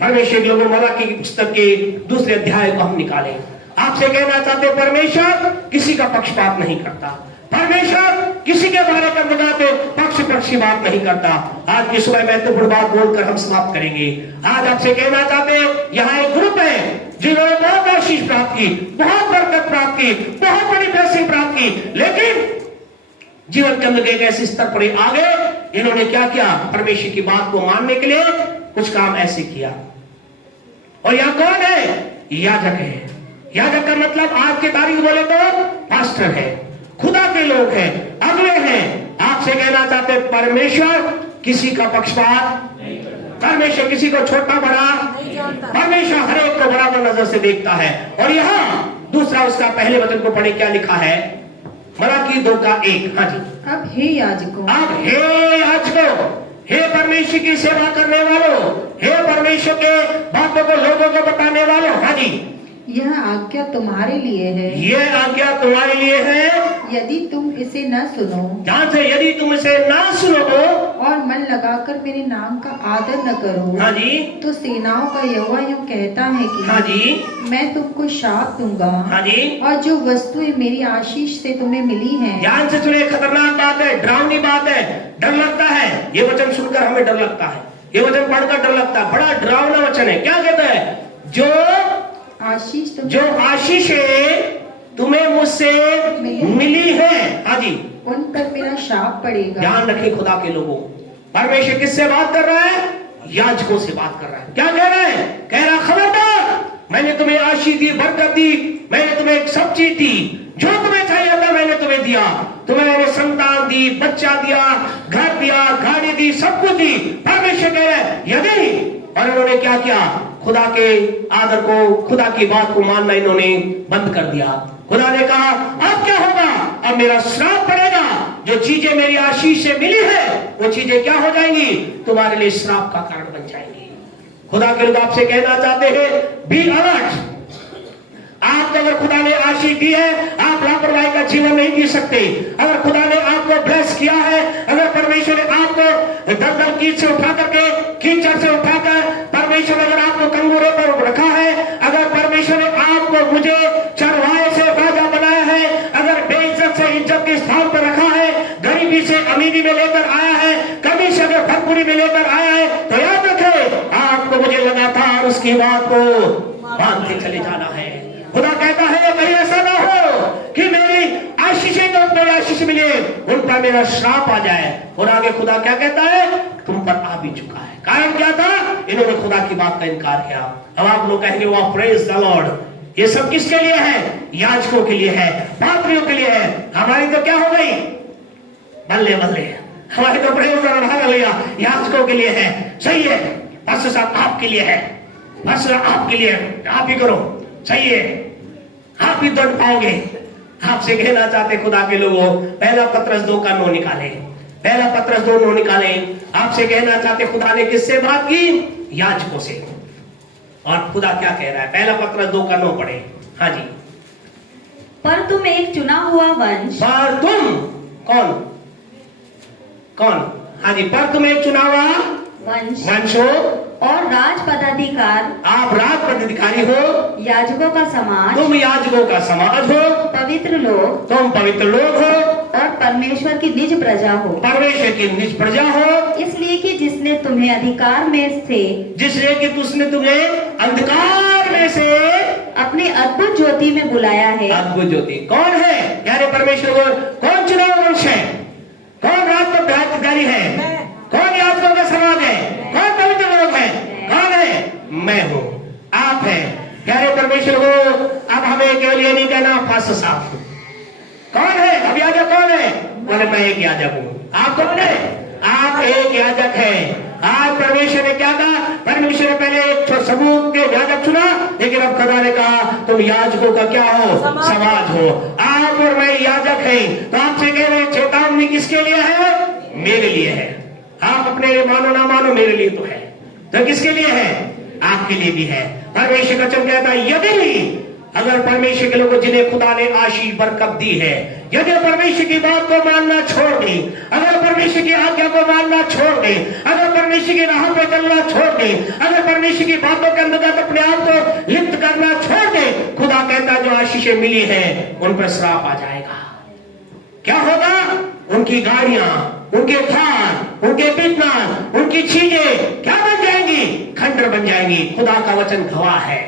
परमेश्वर के लोगों, मलाकी की पुस्तक के 2 अध्याय को हम निकालें। आपसे कहना चाहते, परमेश्वर किसी का पक्षपात नहीं करता, परमेश्वर किसी के बारे में बताते पक्षी बात नहीं करता। आज की सुबह महत्वपूर्ण बात बोलकर हम समाप्त करेंगे। आज आपसे कहना चाहते, यहाँ एक ग्रुप है जिन्होंने बहुत आशीष प्राप्त की, बहुत बरकत प्राप्त की, बहुत बड़ी ब्लेसिंग प्राप्त की, लेकिन जीवन के अंदर एक ऐसे स्तर पर आगे इन्होंने क्या किया? परमेश्वर की बात को मानने के लिए कुछ काम ऐसे किया। और यहाँ कौन है? याजक है। याजक का मतलब आज के तारीख बोले तो पास्टर है, खुदा के लोग हैं, अगले हैं। आपसे कहना चाहते, परमेश्वर किसी का पक्षपात, परमेश्वर किसी को छोटा बड़ा, परमेश्वर हर एक को बराबर नजर से देखता है। और यहाँ दूसरा उसका पहले वचन को पढ़े, क्या लिखा है? मलाकी 2:1। हाँ जी। अब हे याजकों, अब हे याजकों, हे परमेश्वर की सेवा करने वालों, हे परमेश्वर के बातों को लोगों को बताने वालों, हाँ जी, यह आज्ञा तुम्हारे लिए है। ये आज्ञा तुम्हारे लिए है। यदि तुम इसे न सुनो ध्यान से, यदि तुम इसे ना सुनो और मन लगाकर मेरे नाम का आदर न करो, हाँ जी, तो सेनाओं का यहोवा यूं कहता है कि हाँ जी, मैं तुमको शाप दूंगा, हाँ जी। और जो वस्तुएं मेरी आशीष से तुम्हें मिली हैं, ध्यान से सुनिए, खतरनाक बात है, डरावनी बात है, डर लगता है। ये वचन सुनकर हमें डर लगता है, ये वचन पढ़कर डर लगता है। बड़ा डरावना वचन है। क्या कहता है? जो आशीषें तुम्हें मुझसे मिली है, हाँ जी, उन पर मेरा शाप पड़ेगा। ध्यान रखिए खुदा के लोगों, परमेश्वर किससे बात कर रहा है? याजकों से बात कर रहा है। क्या कह रहा है? कह रहा खबरदार, मैंने तुम्हें आशीष दी, बरकत दी, मैंने तुम्हें एक सब चीज दी, जो तुम्हें चाहिए था मैंने तुम्हें दिया। तुम्हें मैंने संतान दी, बच्चा दिया, घर दिया, गाड़ी दी, सब कुछ दी। परमेश्वर कह रहा है यदि, और इन्होंने क्या किया? खुदा के आदर को, खुदा की बात को मानना इन्होंने बंद कर दिया। खुदा ने कहा अब क्या होगा? अब मेरा श्राप पड़ेगा। जो चीजें मेरी आशीष से मिली है वो चीजें क्या हो जाएंगी? तुम्हारे लिए श्राप का कारण बन जाएंगी। खुदा के लोग आपसे कहना चाहते हैं, बी अलर्ट। आपको अगर खुदा ने आशीष दी है, आप लापरवाही का जीवन नहीं जी सकते। अगर खुदा ने आपको ब्लेस किया है, अगर परमेश्वर ने आपको दलदल कीचड़ से उठा करके, कीचड़ से उठाकर परमेश्वर ने अगर आपको कंगूरे पर रखा है, अगर परमेश्वर ने आपको, मुझे चरवाहे से राजा बनाया है, अगर बेइज्जत से इज्जत के स्थान पर रखा है, गरीबी से अमीरी में लेकर आया है, कमी से अगर भरपूरी में लेकर आया है, तो याद रखे आपको मुझे लगातार उसकी बात को बांधते चले जाना है। खुदा कहता है कहीं ऐसा ना हो कि मेरी आशीषें, जो मेरी आशीष मिले उन पर मेरा श्राप आ जाए। और आगे खुदा क्या कहता है? तुम पर आ भी चुका है। कारण क्या था? इन्होंने खुदा की बात का इनकार किया। अब आप लोग कहेंगे वाह, प्रेज द लॉर्ड। ये सब किसके लिए है? याजकों के लिए है, पात्रियों के लिए है। हमारी तो क्या हो गई? बल्ले बल्ले, हमारी तो प्रेज द लॉर्ड, हालेलुया, याजकों के लिए है। सही है, पास्टर साहब आपके लिए है, पास्टर आपके लिए, आप ही करो, सही है, आप भी दौड़ पाओगे। आपसे कहना चाहते खुदा के लोगों, पहला पत्रस 2:9 निकाले, पहला पत्रस 2:9 निकाले। आपसे कहना चाहते खुदा ने किससे बात की? याजकों से। और खुदा क्या कह रहा है? पहला पत्रस 2:9 पढ़े। हाँ जी, पर तुम एक चुना हुआ वंश, पर तुम कौन कौन? हाँ जी, पर तुम एक चुना हुआ वंश हो और राज पदाधिकार, आप राज पदाधिकारी हो, याजकों का समाज, तुम याजकों का समाज हो, पवित्र लोग, तुम पवित्र लोग हो, और परमेश्वर की निज प्रजा हो। परमेश्वर की निज प्रजा हो, इसलिए कि जिसने तुम्हें अधिकार में से, जिसने कि उसने तुम्हें अंधकार में से अपनी अद्भुत ज्योति में बुलाया है। अद्भुत ज्योति कौन है? यानी परमेश्वर को कौन चुनाव वंश है? कौन राज पदाधिकारी है? कौन याजकों का समाज है? कौन पवित्र लोग है? कौन है? मैं हूँ, आप है। प्यारे परमेश्वर को अब हमें केवल ये नहीं कहना पास्टर साहब। कौन है? अब याजक कौन है? बोले मैं एक याजक हूँ। आप कौन है? आप एक याजक है। आज परमेश्वर ने क्या कहा? परमेश्वर ने पहले एक समूह के याजक चुना, लेकिन अब खुदा ने कहा तुम याजकों का क्या हो? समाज हो। आप और मैं याजक है। तो आपसे कह रहे चेतावनी किसके लिए है? मेरे लिए है। आप अपने लिए मानो ना मानो, मेरे लिए तो है। तो किसके लिए है? आपके लिए भी है। परमेश्वर का वचन कहता है यदि अगर परमेश्वर के लोगों जिन्हें खुदा ने आशीष बरकत दी है, यदि परमेश्वर की बात को मानना छोड़ दे, अगर परमेश्वर की आज्ञा को मानना छोड़ दे, अगर परमेश्वर की राह पे चलना छोड़ दे, अगर परमेश्वर की बातों के अंतर्गत अपने आप को लिप्त करना छोड़ दे, खुदा कहता जो आशीषें मिली है उन पर श्राप आ जाएगा। क्या होगा? उनकी गाड़ियां, उनके थान, उनके बिजनेस, उनकी चीजें क्या बन जाएंगी? खंडर बन जाएंगी। खुदा का वचन गवाह है,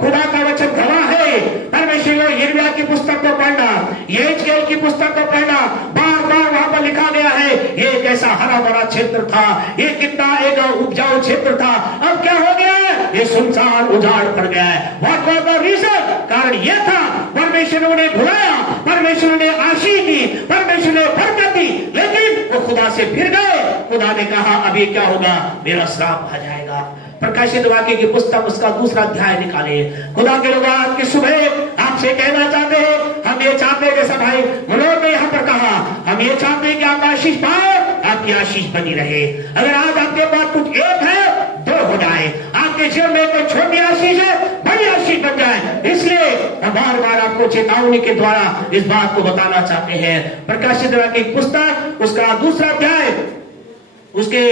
खुदा का वचन गवाह है। परमेश्वर को यिर्मयाह की पुस्तक को पढ़ना, यहेजकेल की पुस्तक को पढ़ना, बार बार वहां पर लिखा गया है ये एक ऐसा हरा भरा क्षेत्र था, ये कितना एक उपजाऊ क्षेत्र था, अब क्या हो गया है? ये सुनसान उजाड़ पड़ गया है। What was the reason? कारण यह था परमेश्वर ने बुलाया, परमेश्वर ने आशीष दी, परमेश्वर ने बरकत दी, लेकिन वो खुदा से फिर गए। खुदा ने कहा अभी क्या होगा? मेरा श्राप आ जाएगा। प्रकाशित वाक्य की पुस्तक उसका 2 अध्याय निकाले। खुदा के लोग आज की सुबह आपसे कहना चाहते हैं, हम ये चाहते हैं जैसा भाई मनोज ने यहाँ पर कहा, हम ये चाहते हैं कि आप आशीष पाए, आपकी आशीष बनी रहे। अगर आज आपके पास कुछ एक है, 2 हो जाए। आपके जीवन में कोई छोटी आशीष है, बड़ी आशीष बन जाए। इसलिए बार बार आपको चेतावनी के द्वारा इस बात को बताना चाहते हैं। प्रकाशित की पुस्तक उसका 2 अध्याय उसके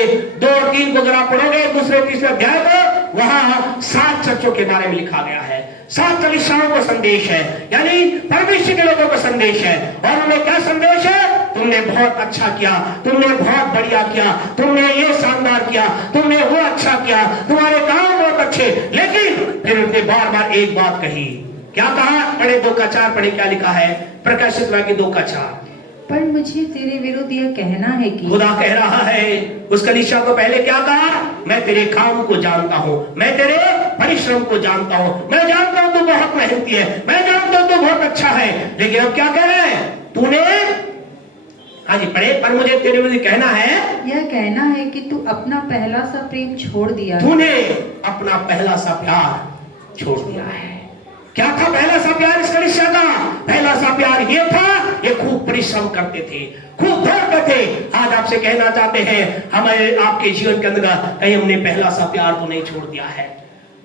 2 और 3 को अगर आप पढ़ोगे, 2 3 अध्याय को, वहां 7 चर्चों के बारे में लिखा गया है। 7 कलीसियाओं का संदेश है, यानी परमेश्वर के लोगों का संदेश है। और उन्हें क्या संदेश है? तुमने बहुत अच्छा किया, तुमने बहुत बढ़िया किया, तुमने ये शानदार किया, तुमने वो अच्छा किया, तुम्हारे काम बहुत अच्छे। लेकिन फिर उन्होंने बार बार एक बात कही। क्या कहा? पढ़े 2:4 पढ़े, क्या लिखा है प्रकाशित वाक्य 2:4। पर मुझे तेरे विरुद्ध यह कहना है कि खुदा कह रहा है उस कलीसिया को पहले क्या कहा? मैं तेरे काम को जानता हूँ, मैं तेरे परिश्रम को जानता हूँ, मैं जानता हूँ तू बहुत मेहनती है, मैं जानता हूँ तू बहुत अच्छा है। लेकिन अब क्या कह रहे हैं? तूने, हाँ जी पढ़े, पर मुझे तेरे विरुद्ध कहना है, यह कहना है कि तू अपना पहला सा प्रेम छोड़ दिया। तूने अपना पहला सा प्यार छोड़ दिया है। क्या था पहला सा प्यार इस कलीसिया का? पहला सा प्यार ये था, ये खूब परिश्रम करते थे, खूब दौड़ते थे। आज आपसे कहना चाहते हैं, हमारे आपके जीवन के अंदर कहीं हमने पहला सा प्यार तो नहीं छोड़ दिया है।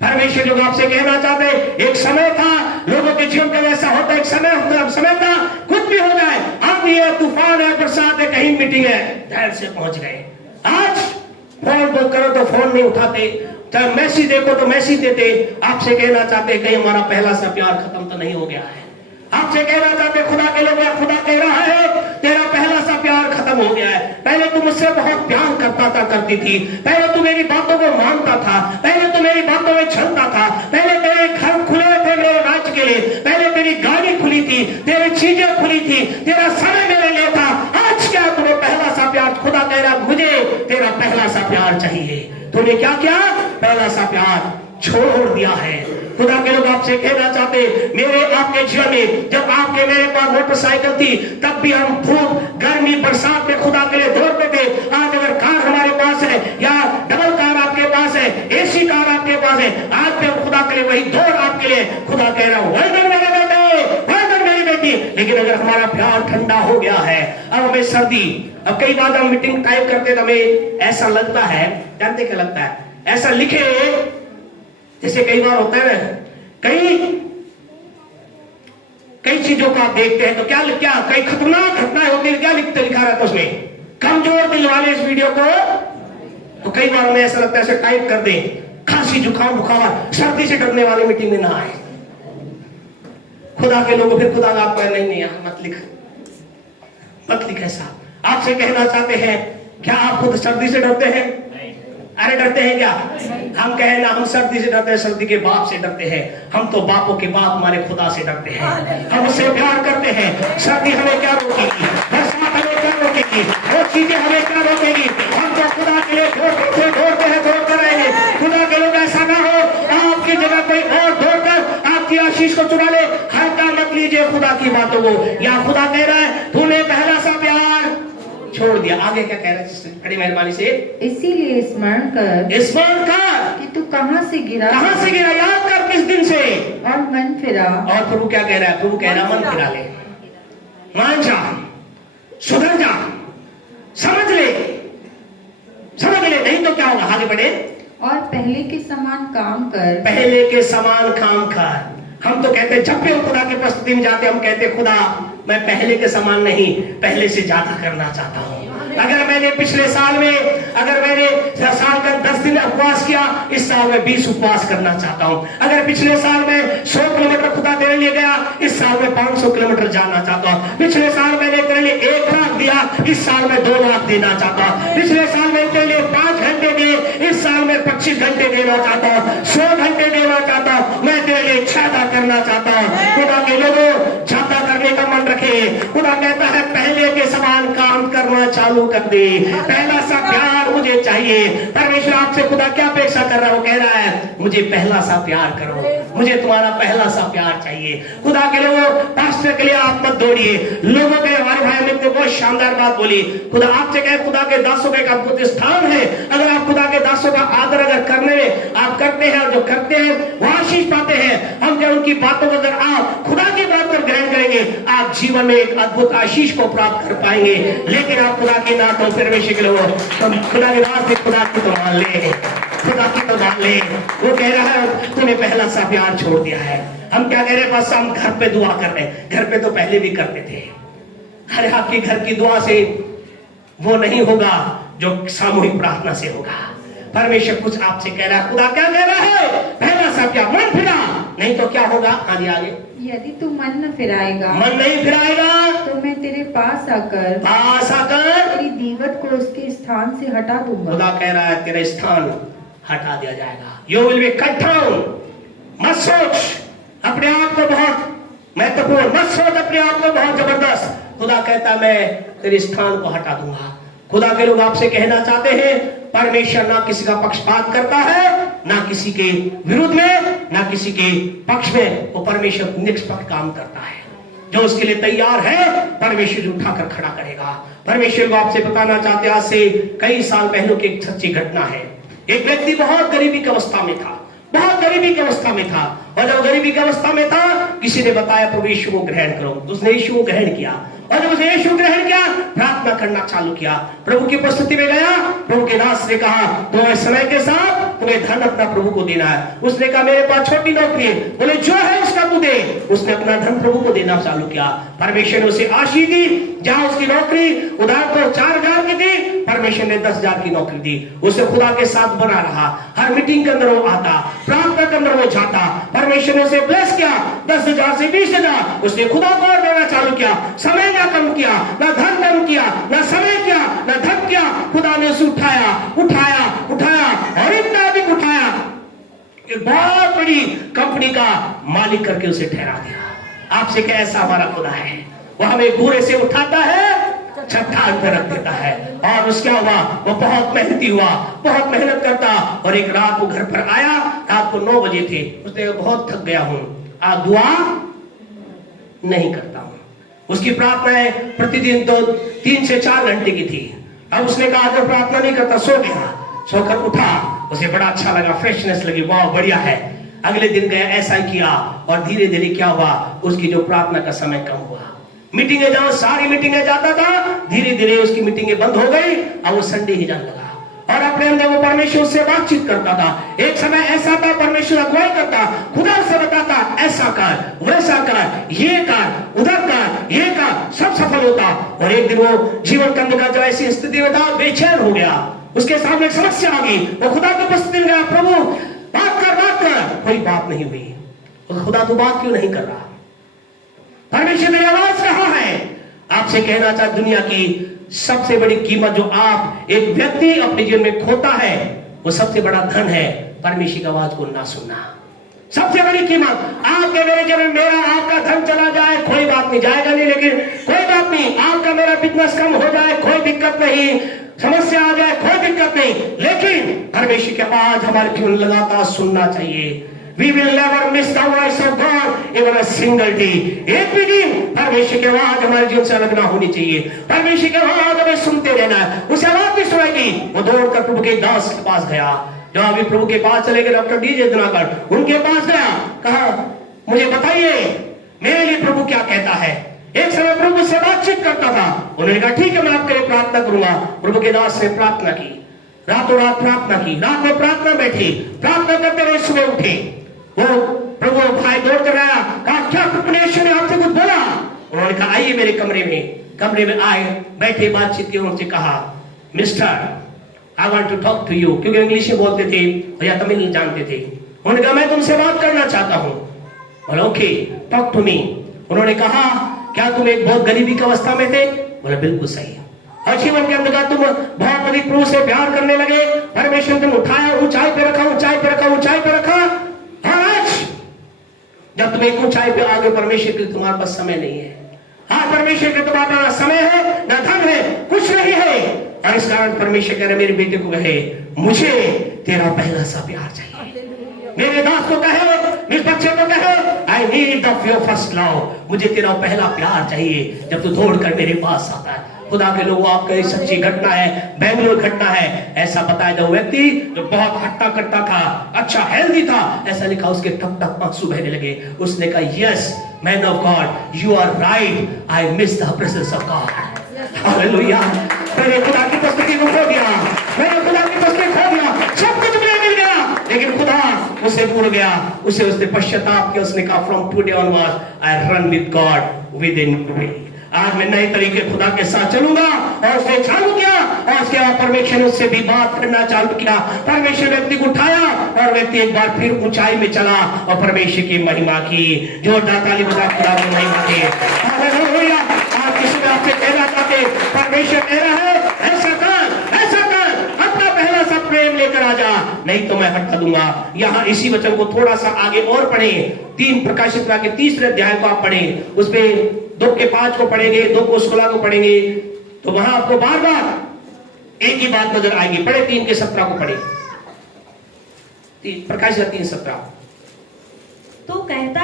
परमेश्वर लोग आपसे कहना चाहते हैं, एक समय था लोगों के जीवन का वैसा होता, एक समय था कुछ भी हो जाए, आंधी है, तूफान है, बरसात है, कहीं मीटिंग है, धैर्य से पहुंच गए। आज फोन बुक करो तो फोन नहीं उठाते, चाहे मैसेज देखो तो मैसेज देते। आपसे कहना चाहते कहीं हमारा पहला सा प्यार खत्म तो नहीं हो गया है। आपसे कहना चाहते खुदा के लोग, खुदा कह रहा है तेरा पहला सा प्यार खत्म हो गया है। पहले तू मुझसे बहुत प्यार करती थी, पहले तू मेरी बातों को मानता था, पहले तू मेरी बातों में चलता था, पहले तेरे घर खुले थे मेरे राज्य के लिए, पहले तेरी गाड़ी खुली थी, तेरी चीजें खुली थी, तेरा समय मेरे लिए था। आज क्या तूने पहला सा प्यार? खुदा कह रहा मुझे तेरा पहला सा प्यार चाहिए। तूने क्या किया? पहला सा प्यार छोड़ दिया है। खुदा के लोग आपसे कहना चाहते, मेरे आपके जीवन में जब आपके मेरे पास मोटरसाइकिल थी, तब भी हम धूप गर्मी बरसात में खुदा के लिए दौड़ते थे। आज अगर कार हमारे पास है या डबल कार आपके पास है, एसी कार आपके पास है, आज भी हम खुदा के लिए वही दौड़ आपके लिए। खुदा कह रहा वेल डन मेरे बेटे, वेल डन मेरी बेटी। लेकिन अगर हमारा प्यार ठंडा हो गया है, अब हमें सर्दी, अब कई बार हम मीटिंग टाइप करते तो हमें ऐसा लगता है, जानते क्या लगता है? ऐसा लिखे जैसे कई बार होता है ना, कई चीजों को आप देखते हैं तो क्या कई खतरनाक घटनाएं होती है, क्या लिखा रहता है उसमें, कमजोर दिल वाले इस वीडियो को। तो कई बार हमें ऐसा लगता है ऐसे टाइप कर दे, खांसी जुकाम बुखार सर्दी से डरने वाले मीटिंग में ना आए। खुदा के लोगों फिर खुदा आपको नहीं मत लिख ऐसा। आपसे कहना चाहते हैं, क्या आप खुद सर्दी से डरते हैं? अरे डरते हैं क्या? हम कहे ना, हम सर्दी से डरते हैं, सर्दी के बाप से डरते हैं। हम तो बापों के बाप हमारे खुदा से डरते हैं, हम उससे प्यार करते हैं। सर्दी हमें क्या रोकेगी? बरसात हमें क्या रोकेगी? वो चीजें हमें क्या रोकेगी? हम तो खुदा के लिए दौड़ते रहेंगे। खुदा के लोग ऐसा ना हो आपकी जगह कोई और दौड़कर आपकी आशीष को चुरा ले। हल्का मत लीजिए खुदा की बातों को। या खुदा कह रहा है तूने पहला सा प्यार छोड़ दिया। आगे क्या कह रहा है? बड़ी मेहरबानी से इसीलिए स्मरण कर कि तू कहां से गिरा, याद कर किस दिन से, और मन फिरा। और प्रभु क्या कह रहा है? प्रभु कह रहा है मन फिरा ले, मान जा, सुधर जा, समझ ले। नहीं तो क्या होगा? आगे बढ़े। और पहले के समान काम कर। पहले के समान काम कर। हम तो कहते हैं जब भी हम खुदा के प्रस्तुति में जाते हम कहते खुदा मैं पहले के समान नहीं, पहले से ज्यादा करना चाहता हूँ। अगर मैंने पिछले साल में साल का 10 दिन उपवास किया, इस साल में 20 उपवास करना चाहता हूँ। अगर पिछले साल में 100 किलोमीटर खुदा तेरे लिए गया, इस साल में 500 किलोमीटर जाना चाहता हूँ। पिछले साल मैंने तेरे लिए 1 लाख दिया, इस साल में 2 लाख देना चाहता हूँ। पिछले साल मैंने तेरे लिए 5 घंटे दिए, इस साल में 25 घंटे देना चाहता हूँ, 100 घंटे देना चाहता हूँ। मैं तेरे लिए ज्यादा करना चाहता हूँ। खुदा के लोगों ज्यादा करने का मन रखे। खुदा कहता है पहले के समान काम करना चालू कर दे। पहला सा प्यार मुझे चाहिए। परमेश्वर आपसे खुदा क्या अपेक्षा कर रहा है? वो कह रहा है मुझे पहला सा प्यार करो, मुझे तुम्हारा पहला सा प्यार चाहिए। खुदा के लोगों पास्टर के लिए आप मत दौड़िए, लोगों के हमारे भाई मित्र बहुत शानदार बात बोली। खुदा आपसे कहे खुदा के दासों का एक अद्भुत स्थान है। अगर आप खुदा के दासों का आदर अगर करने में आप करते हैं और जो करते हैं वो आशीष पाते हैं। हम जब उनकी बातों को अगर आप खुदा की बात पर ग्रहण करेंगे आप जीवन में एक अद्भुत आशीष को प्राप्त कर पाएंगे। लेकिन आप खुदा के ना तो परमेश्वर के लोग खुदा के रास्ते खुदा की तो मान ले, खुदा की तो मान ले। वो कह रहा है तूने पहला सा प्यार छोड़ दिया है। हम क्या कह रहे हैं, बस हम घर पे दुआ कर रहे हैं। घर पे तो पहले भी करते थे। अरे आपके घर की दुआ से वो नहीं होगा जो सामूहिक प्रार्थना से होगा। परमेश्वर कुछ आपसे कह रहा है। खुदा क्या कह रहा है, पहला सा क्या, मन फिरा, नहीं तो क्या होगा। आगे आगे, यदि तू मन न फिराएगा, मन नहीं फिराएगा तो मैं तेरे पास आकर तेरी दीवट को उसके स्थान से हटा दूंगा। खुदा कह रहा है तेरा स्थान हटा दिया जाएगा। You will be cut down. मत सोच अपने आप को बहुत महत्वपूर्ण, मत सोच अपने आप को बहुत जबरदस्त। खुदा कहता मैं तेरे स्थान को हटा दूंगा। खुदा के लोग आपसे कहना चाहते हैं परमेश्वर ना किसी का पक्षपात करता है, ना किसी के विरुद्ध में, ना किसी के पक्ष में। वो परमेश्वर निष्पक्ष काम करता है। जो उसके लिए तैयार है परमेश्वर उठाकर खड़ा करेगा। परमेश्वर को आपसे बताना चाहते हैं, आज से कई साल पहले की एक सच्ची घटना है। एक व्यक्ति बहुत गरीबी की अवस्था में था, बहुत गरीबी की अवस्था में था। और जब गरीबी की अवस्था में था किसी ने बताया प्रभु यीशु को ग्रहण करो। तो उसने यीशु को ग्रहण किया और जब उसने यीशु ग्रहण किया प्रार्थना करना चालू किया। प्रभु की उपस्थिति में गया। प्रभु के दास ने कहा तुम्हें समय के साथ तुम्हें धन अपना प्रभु को देना है। उसने कहा मेरे पास छोटी नौकरी है। बोले जो है उसका तू दे। उसने अपना धन प्रभु को देना चालू किया। परमेश्वर ने उसे आशीष दी। जहां उसकी नौकरी उधार तो 4,000 की थी, परमेश्वर ने 10,000 की नौकरी दी। उसे खुदा के साथ बना रहा। हर मीटिंग के अंदर वो आता, प्रार्थना के अंदर वो जाता। परमेश्वर ने उसे ब्लेस किया। 10,000 से 20,000 उसने खुदा को और देना चालू किया। समय ना कम किया, ना धन कम किया, ना समय किया, ना धन किया। खुदा ने उसे उठाया उठाया उठाया और इतना अधिक उठाया एक बहुत बड़ी कंपनी का मालिक करके उसे ठहरा दिया। आपसे क्या ऐसा हमारा खुदा है। वो हमें बुरे से उठाता है, चट्टान पर रख देता है। और उसका हुआ वो बहुत मेहनती हुआ, बहुत मेहनत करता। और एक रात वो घर पर आया, रात को 9 बजे थे। उसने बहुत थक गया हूं, आज दुआ नहीं करता हूं। उसकी प्रार्थनाएं प्रतिदिन तो 3 से 4 घंटे की थी। अब उसने कहा जब प्रार्थना नहीं करता, सो गया। सोकर उठा, उसे बड़ा अच्छा लगा, फ्रेशनेस लगी, वाह बढ़िया है। अगले दिन गया, ऐसा ही किया। और धीरे धीरे क्या हुआ, उसकी जो प्रार्थना का समय कम हुआ। मीटिंगें जहां सारी मीटिंगें जाता था, धीरे धीरे उसकी मीटिंगें बंद हो गई। अब वो संडे ही जाने लगा और अपने अंदर वो परमेश्वर से बातचीत करता था। एक समय ऐसा था परमेश्वर अगुवाई करता, खुदा से बताता ऐसा कर, वैसा कर, ये कर, उधर कर, ये कर, सब सफल होता। और एक दिन वो जीवन करने का जो ऐसी स्थिति में था, बेचैन हो गया। उसके सामने एक समस्या आ गई। वो खुदा की उपस्थिति में गया, प्रभु बात कर, बात कर। कोई बात नहीं हुई। खुदा तू बात क्यों नहीं कर रहा? परमेश्वर मेरी आवाज कहां है? आपसे कहना चाहता, दुनिया की सबसे बड़ी कीमत जो आप एक व्यक्ति अपने जीवन में खोता है, वो सबसे बड़ा धन है परमेश्वर की आवाज को ना सुनना। सबसे बड़ी कीमत आपके मेरे जीवन में, मेरा आपका धन चला जाए कोई बात नहीं, जाएगा नहीं, लेकिन कोई बात नहीं। आपका मेरा बिजनेस कम हो जाए कोई दिक्कत नहीं, समस्या आ जाए कोई दिक्कत नहीं, लेकिन परमेश्वर की आवाज हमारे जीवन लगातार सुनना चाहिए। We will never miss the voice of God even a single day. एक भी दिन परमेश्वर की आवाज हमारे जीवन से अलग ना होनी चाहिए। परमेश्वर की आवाज हमें सुनते रहना है। उसे आवाज भी सुनाएगी। वो दौड़कर प्रभु के दास के पास गया। जब अभी प्रभु के पास चले गए डॉक्टर डीजे दिनाकर, उनके पास गया, कहा मुझे बताइए मेरे लिए प्रभु क्या कहता है। एक समय प्रभु से बातचीत करता था। उन्होंने कहा ठीक है मैं आपके लिए प्रार्थना करूंगा। प्रभु के दास ने प्रार्थना की, रातों रात प्रार्थना की। रात में प्रार्थना बैठी, प्रार्थना करते रहे, सुबह उठे। वो प्रभु भाई दौड़ कर आया, कहा क्या परमेश्वर ने आपसे कुछ बोला? उन्होंने कहा आइए मेरे कमरे में। कमरे में आए, बैठे, बातचीत की। उनसे कहा mister I want to talk to you, क्योंकि इंग्लिश में बोलते थे या तमिल जानते थे। उन्होंने कहा मैं तुमसे बात करना चाहता हूँ। बोला ओके टॉक टू मी। उन्होंने कहा क्या तुम एक बहुत गरीबी की अवस्था में थे? बोला बिल्कुल सही। और जीवन के अंदर तुम बहुत अधिक प्रभु से प्यार करने लगे, परमेश्वर तुम उठाया, ऊंचाई पे रखा, ऊंचाई पे रखा, ऊंचाई पे रखा। आज जब तुम एक ऊंचाई पे आगे, परमेश्वर के तुम्हारे पास समय नहीं है। हाँ परमेश्वर के तुम्हारे पास समय है, ना धन है, कुछ नहीं है। और इस कारण परमेश्वर कह रहे मेरे बेटे को कहे मुझे तेरा पहला सा प्यार चाहिए। मेरे दास को कहे, मेरे बच्चे को कहे I need of your first love, मुझे तेरा पहला प्यार चाहिए। जब तू दौड़ कर मेरे पास आता है, खुदा के लोगों, आपका एक सच्ची घटना है, बेंगलोर घटना है। ऐसा बताया जो व्यक्ति जो बहुत हट्टा कट्टा था, अच्छा हेल्दी था, ऐसा लिखा उसके टप टप आंसू बहने लगे। उसने कहा, yes man of God, you are right, I miss the presence of God. Hallelujah. मैंने खुदा की उपस्थिति को खो दिया, मैंने खुदा की उपस्थिति खो दिया, सब कुछ मुझे मिल गया, लेकिन खुदा उसे भूल गया। उसने पश्चाताप किया, उसने कहा, from today onward I run with God within me. आज मैं नए तरीके खुदा के साथ चलूंगा। और उसने चालू किया, और उसके बाद परमेश्वर ने उससे भी बात करना चालू किया। परमेश्वर व्यक्ति को उठाया और व्यक्ति एक बार फिर ऊंचाई में चला और परमेश्वर की महिमा की। जो ताली बजा खुदा की महिमा की। हालेलुया। आप किसी में आपसे कहना चाहते, परमेश्वर कह रहा है, ऐसा कर, ऐसा कर, अपना पहला सा प्रेम लेकर आ जा, नहीं तो मैं हटा दूंगा। यहाँ इसी वचन को थोड़ा सा आगे और पढ़े, 3 प्रकाशित के 3 अध्याय को आप पढ़े, उसमें 2 के 5 को पढ़ेंगे, 2 को 16 को पढ़ेंगे, तो वहां आपको बार बार एक ही बात नजर आएगी। पढ़े 3 के 17 को पढ़े, प्रकाशित 3:17। तू कहता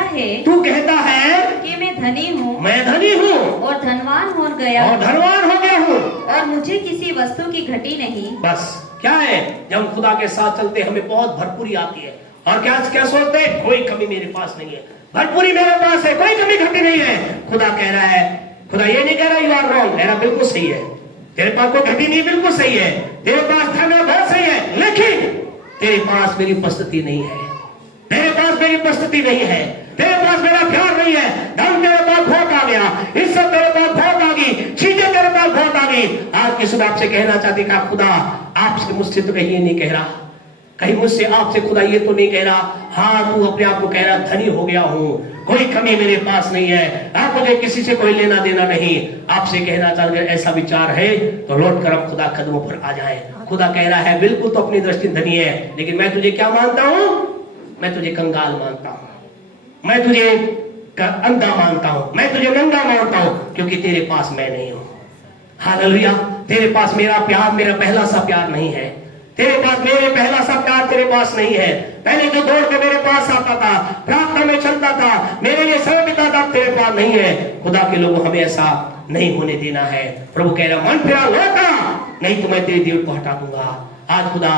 है कि मैं धनी हूँ, मैं धनी हूँ और धनवान हो गया हूँ, और मुझे किसी वस्तु की घटी नहीं। बस क्या है, जब हम खुदा के साथ चलते हमें बहुत भरपूरी आती है। और क्या क्या सोचते हैं, कोई कमी मेरे पास नहीं है, भरपूरी मेरे पास है, कोई कमी घटी नहीं है। खुदा कह रहा है, खुदा ये नहीं कह रहा यू आर रॉन्ग, कह रहा बिल्कुल सही है, तेरे पास कोई घटी नहीं, बिल्कुल सही है, तेरे पास धन है, बहुत सही है, लेकिन तेरे पास मेरी उपस्थिति नहीं है, तेरे पास मेरी उपस्थिति नहीं है, तेरे पास मेरा प्यार नहीं है। धन तेरे पास बहुत आ गया, इज्जत तेरे पास बहुत आ गई, चीजें तेरे पास बहुत आ गई। आज की सुबह आपसे कहना चाहती कि खुदा आपसे मुझसे तो कहीं ये नहीं कह रहा, कहीं मुझसे आपसे खुदा ये तो नहीं कह रहा, हाँ तू अपने आप को कह रहा धनी हो गया हूँ, कोई कमी मेरे पास नहीं है, आप मुझे किसी से कोई लेना देना नहीं। आपसे कहना चाहते ऐसा विचार है तो लौट कर अब खुदा कदमों पर आ जाए। खुदा कह रहा है बिल्कुल तो अपनी दृष्टि धनी है, लेकिन मैं तुझे क्या मानता हूँ, मैं तुझे कंगाल मानता हूँ, मैं तुझे अंधा मानता हूँ, मैं तुझे नंगा मानता हूँ, क्योंकि तेरे पास मैं नहीं हूँ। हालेलुया। तेरे पास मेरा प्यार, मेरा पहला सा प्यार नहीं है, तेरे पास मेरे पहला सा प्यार तेरे पास नहीं है। पहले जो दौड़ के मेरे पास आता था, प्रार्थना में चलता था, मेरे लिए समय बिताता था, तेरे पास नहीं है। खुदा के लोगों हमें ऐसा नहीं होने देना है। प्रभु कह रहा मन फिरा लौटा, नहीं तो मैं तेरे दिल को हटा दूंगा। आज खुदा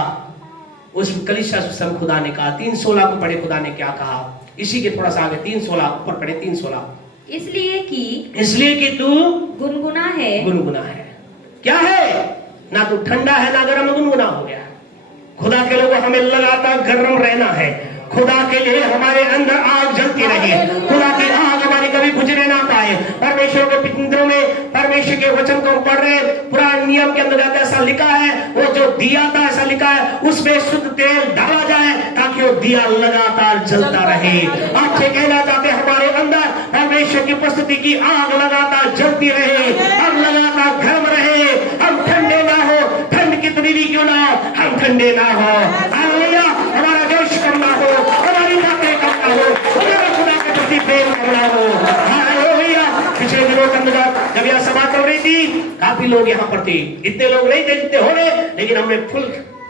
उस कलीसिया समय खुदा ने कहा, 3:16 को पढ़े, खुदा ने क्या कहा, इसी के थोड़ा सा आगे 3:16 ऊपर पढ़े, 3:16। इसलिए कि तू गुनगुना है, क्या है, ना तू ठंडा है ना गर्म, गुनगुना हो गया। खुदा के लोगों हमें लगातार गर्म रहना है, खुदा के लिए हमारे अंदर आग जलती रहे, खुदा की आग हमारी कभी बुझने ना पाए। परमेश्वर के पिंजरों में परमेश्वर के वचन को पढ़ रहे, पुराने नियम के अंदर ऐसा लिखा है, वो जो दिया था ऐसा लिखा है, उसमें शुद्ध तेल डाला जाए ताकि वो दिया लगातार जलता रहे। आपसे कहना चाहते हमारे अंदर परमेश्वर की उपस्थिति की आग लगातार जलती रहे, हम लगातार गर्म रहे, हम ठंडे ना हो, ठंड कितनी भी क्यों ना हो, हम ठंडे ना हो। हालेलुया। हमारा देश कम ना हो, हमारी बातें कम ना हो, हमारा खुदा के प्रति प्रेम कम ना हो। हालेलुया। पिछले दिनों के अंदर जब यह सभा चल रही थी, काफी लोग यहाँ पर थे, इतने लोग नहीं थे जितने हो रहे, लेकिन हमने फुल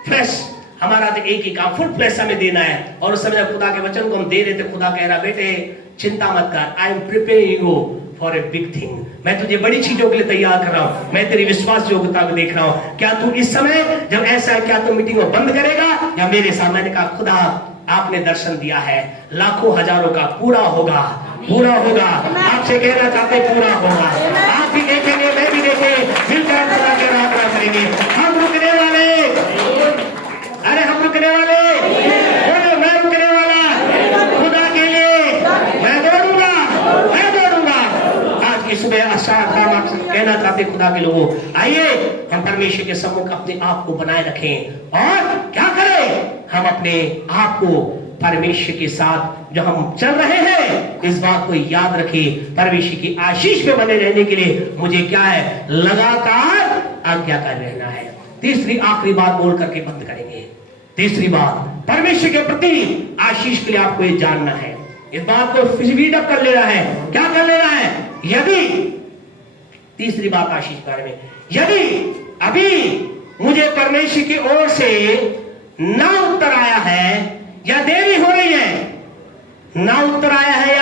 फ्लैश, हमारा तो एक ही काम, फुल फ्लैश हमें देना है। और उस समय खुदा के वचन को हम दे रहे थे, खुदा कह रहा बेटे चिंता मत कर, I am preparing you for a big thing, मैं तुझे बड़ी चीजों के लिए तैयार कर रहा हूँ, मैं तेरी विश्वास योग्यता को देख रहा हूँ। क्या तू इस समय जब ऐसा है, क्या तू मीटिंग को बंद करेगा या मेरे सामने? ने कहा खुदा आपने दर्शन दिया है, लाखों हजारों का पूरा होगा, पूरा होगा। आपसे कहना चाहते पूरा होगा, आप भी देखेंगे, मैं भी देखे, मिलकर खुदा के आराधना करेंगे। हम रुकने वाले, अरे हम रुकने वाले, बोले मैं रुकने वाला, खुदा के लिए मैं दौड़ूंगा, मैं दौड़ूंगा। आज की सुबह आशा कहना चाहते खुदा के लोगों, आइए हम परमेश्वर के सम्मुख अपने आप को बनाए रखें और क्या करें, हम अपने आप को परमेश्वर के साथ जो हम चल रहे हैं, इस बात को याद रखें, परमेश्वर की आशीष में बने रहने के लिए मुझे क्या है, लगातार आज्ञाकारी रहना है। तीसरी आखिरी बात बोल करके बंद करेंगे। तीसरी बात, परमेश्वर के प्रति आशीष के लिए आपको ये जानना है, इस बात को फीडअप कर लेना है। क्या कर लेना है? यदि तीसरी बात आशीष के बारे में, यदि अभी मुझे परमेश्वर की ओर से ना उत्तर आया है या देरी हो रही है, ना उत्तर आया है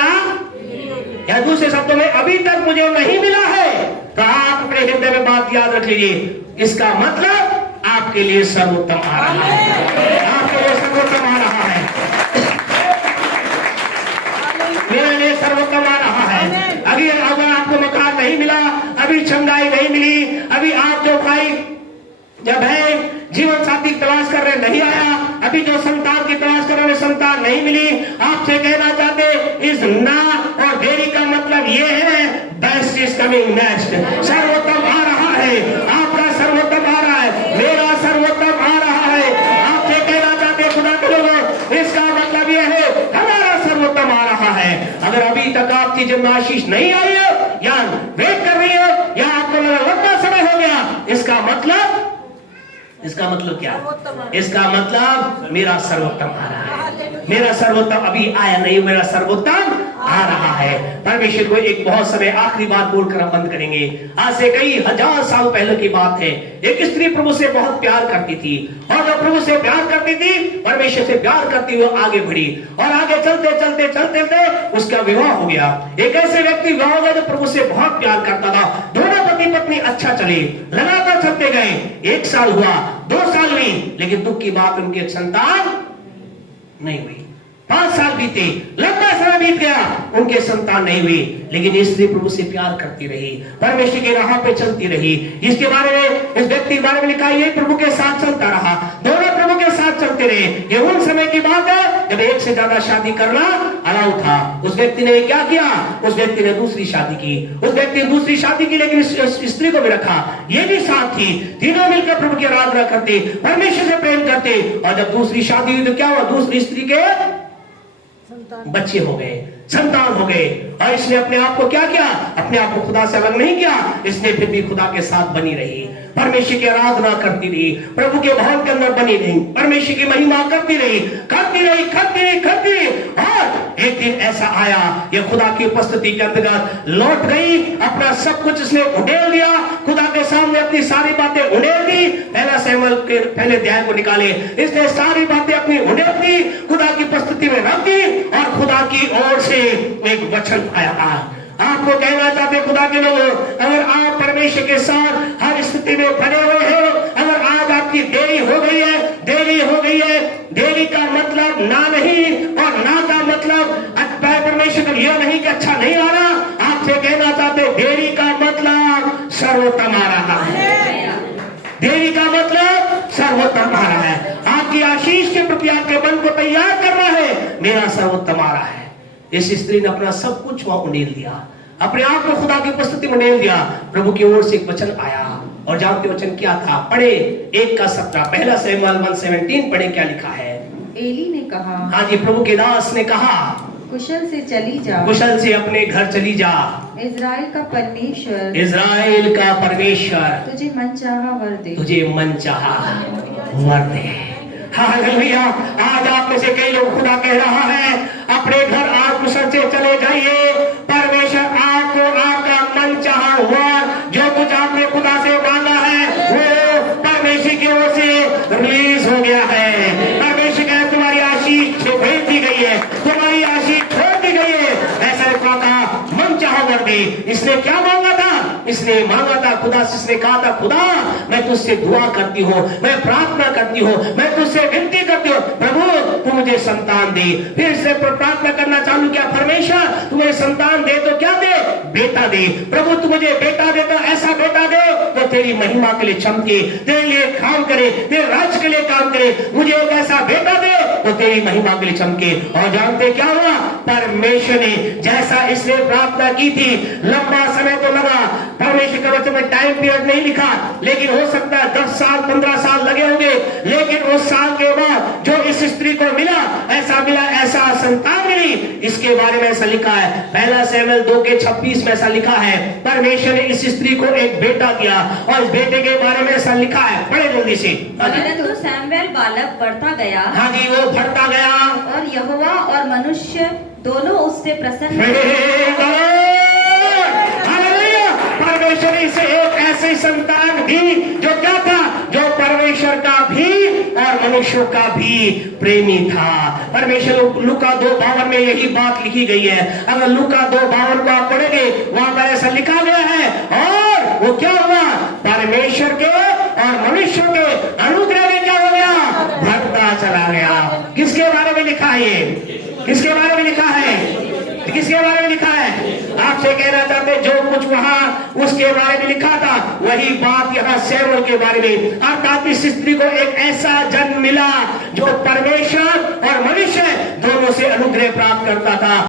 या दूसरे शब्दों में अभी तक मुझे नहीं मिला है, तो आप अपने हृदय में बात बात याद रख लीजिए, इसका मतलब आपके लिए सर्वोत्तम आ रहा है, आपके लिए सर्वोत्तम आ रहा है, मेरे लिए सर्वोत्तम आ रहा है। अगर आपको मकान नहीं मिला, अभी छंगाई नहीं मिली, अभी आप जो भाई जब है जीवन साथी की तलाश कर रहे नहीं आया, अभी जो संतान की तलाश कर रहे संतान नहीं मिली, आपसे कहना चाहते इस ना और देरी का मतलब ये है बेस्ट इज कमिंग नेक्स्ट। सर्वोत्तम आ रहा है, आपका सर्वोत्तम आ रहा है, मेरा सर्वोत्तम आ रहा है। आपसे कहना चाहते खुदा के लोगों, इसका मतलब ये है हमारा सर्वोत्तम आ रहा है। अगर अभी तक आपकी जन्म आशीष नहीं आई है या वेट कर रही है या आपको लंबा समय हो गया, इसका मतलब क्या? इसका मतलब मेरा सर्वोत्तम आ रहा है, मेरा सर्वोत्तम अभी आया नहीं, मेरा सर्वोत्तम आ रहा है। परमेश्वर को एक बहुत समय आखिरी बात बोलकर हम बंद करेंगे। आज से कई हजार साल पहले की बात है। एक स्त्री प्रभु से बहुत प्यार करती थी और जब प्रभु से प्यार करती थी, परमेश्वर से प्यार करती हुई आगे बढ़ी और आगे चलते चलते चलते चलते उसका विवाह हो गया। एक ऐसे व्यक्ति विवाह हो गया जो प्रभु से बहुत प्यार करता था। दोनों पति पत्नी अच्छा चले, लगातार चलते गए। 1 साल हुआ, 2 साल हुई, लेकिन दुख की बात उनकी संतान नहीं हुई। 5 साल बीते, लंबा समय बीत गया, उनके संतान नहीं हुई, लेकिन ये स्त्री प्रभु से प्यार करती रही, परमेश्वर की राह पे चलती रही। इसके बारे में, इस व्यक्ति के बारे में लिखा है, प्रभु के साथ चलता रहा, दोनों प्रभु के साथ चलते रहे। ये उन समय की बात है जब एक से ज्यादा शादी करना अलाउ था। उस व्यक्ति ने क्या किया? उस व्यक्ति ने दूसरी शादी की। उस व्यक्ति ने दूसरी शादी की, लेकिन स्त्री को भी रखा, ये भी साथ थी। तीनों मिलकर प्रभु की आराधना करते, परमेश्वर से प्रेम करते। और जब दूसरी शादी हुई तो क्या हुआ? दूसरी स्त्री के बच्चे हो गए, संतान हो गए। और इसने अपने आप को क्या किया? अपने आप को खुदा से अलग नहीं किया, इसने फिर भी खुदा के साथ बनी रही, परमेश्वर की आराधना करती रही, प्रभु के भवन के अंदर बनी रही, परमेश्वर की महिमा करती रही, करती रही, करती रही, करती रही। और एक दिन ऐसा आया, ये खुदा की उपस्थिति के अंतर्गत लौट गई, अपना सब कुछ इसने उड़ेल दिया, खुदा के सामने अपनी सारी बातें उड़ेल दी। पहला शमूएल के पहले अध्याय को निकाले, इसने सारी बातें अपनी उड़ेल दी, खुदा की उपस्थिति में रख दी और खुदा की ओर से एक वचन आया। आपको कहना चाहते खुदा के लोगों, अगर आप परमेश्वर के साथ हर स्थिति में बने हुए हैं, अगर आज आपकी देरी हो गई है, देरी हो गई है, देरी का मतलब ना नहीं और ना का मतलब परमेश्वर को यह नहीं कि अच्छा नहीं आ रहा। आपसे कहना चाहते देरी का मतलब सर्वोत्तम आ रहा है, देरी का मतलब सर्वोत्तम आ रहा है। आपकी आशीष के प्रति आपके मन को तैयार करना है, मेरा सर्वोत्तम आ रहा है। इस स्त्री ने अपना सब कुछ वहां उड़ेल दिया, अपने आप को खुदा की उपस्थिति में उड़ेल दिया। प्रभु की ओर से एक वचन आया और जानते वचन क्या था? पढ़े 1:17, पहला शमूएल 1:17 पढ़े, क्या लिखा है? एली ने कहा, हाँ जी, प्रभु के दास ने कहा, कुशल से चली जा, कुशल से अपने घर चली जा, इज़राइल का परमेश्वर, इज़राइल का परमेश्वर तुझे मनचाहा वर दे, तुझे मनचाहा वर दे। हालेलुया। आज आप में से कई लोग खुदा कह रहा है, अपने घर आज कुशल से चले जाइए, परमेश्वर आपको आपका मनचाहा वर, जो कुछ आपने खुदा से मांगा है, वो परमेश्वर की ओर से रिलीज हो गया है। परमेश्वर कहे तुम्हारी आशीष भेज दी गई है, तुम्हारी आशीष छोड़ दी गई है। ऐसा कहा मनचाहा वर दे। इसने क्या मांगा था? इसने मांगा था खुदा से, इसने कहा था खुदा मैं तुझसे दुआ करती हूँ, मैं प्रार्थना करती हूँ, मैं तुझसे विनती करती हूँ, प्रभु तू मुझे संतान दे। फिर इसने प्रार्थना करना चालू किया, परमेश्वर तू मुझे संतान दे तो क्या दे? बेटा दे। प्रभु तू मुझे बेटा दे तो ऐसा बेटा दे तो तेरी महिमा के लिए चमके, तेरे लिए काम करे, तेरे राज्य के लिए काम करे। मुझे एक ऐसा बेटा दे तो तेरी महिमा के लिए चमके। और जानते क्या हुआ? परमेश्वर ने जैसा इसने प्रार्थना की थी, लंबा समय तो लगा, परमेश्वर के वचन में टाइम पीरियड नहीं लिखा, लेकिन हो सकता है 10 साल 15 साल लगे होंगे, लेकिन उस साल के बाद जो इस स्त्री को मिला, ऐसा संतान मिली। इसके बारे में ऐसा लिखा है, पहला शमूएल 2:26 में ऐसा लिखा है, परमेश्वर ने इस स्त्री को एक बेटा दिया और इस बेटे के बारे में ऐसा लिखा है, बड़े जल्दी से। परंतु शमूएल बालक बढ़ता गया, हाँ जी, वो बढ़ता गया और यहोवा और मनुष्य दोनों उससे प्रसन्न। परमेश्वर से एक ऐसी संतान भी जो क्या था? जो परमेश्वर का भी और मनुष्यों का भी प्रेमी था। परमेश्वर लूका 2:52 में यही बात लिखी गई है। अगर लूका 2:52 को आप पढ़ेंगे, वहां पर ऐसा लिखा गया है। और वो क्या हुआ? परमेश्वर के और मनुष्य के अनुग्रह में क्या हो गया, भरता चला गया। किसके बारे में लिखा है ये, किसके बारे में लिखा है, किसके बारे में लिखा है? आपसे कहना चाहते जो कुछ वहां उसके बारे में लिखा था वही बात यहाँ सैमुअल के बारे में। अर्थात इस स्त्री को एक ऐसा जन्म मिला जो परमेश्वर और मनुष्य दोनों से अनुग्रह प्राप्त करता था।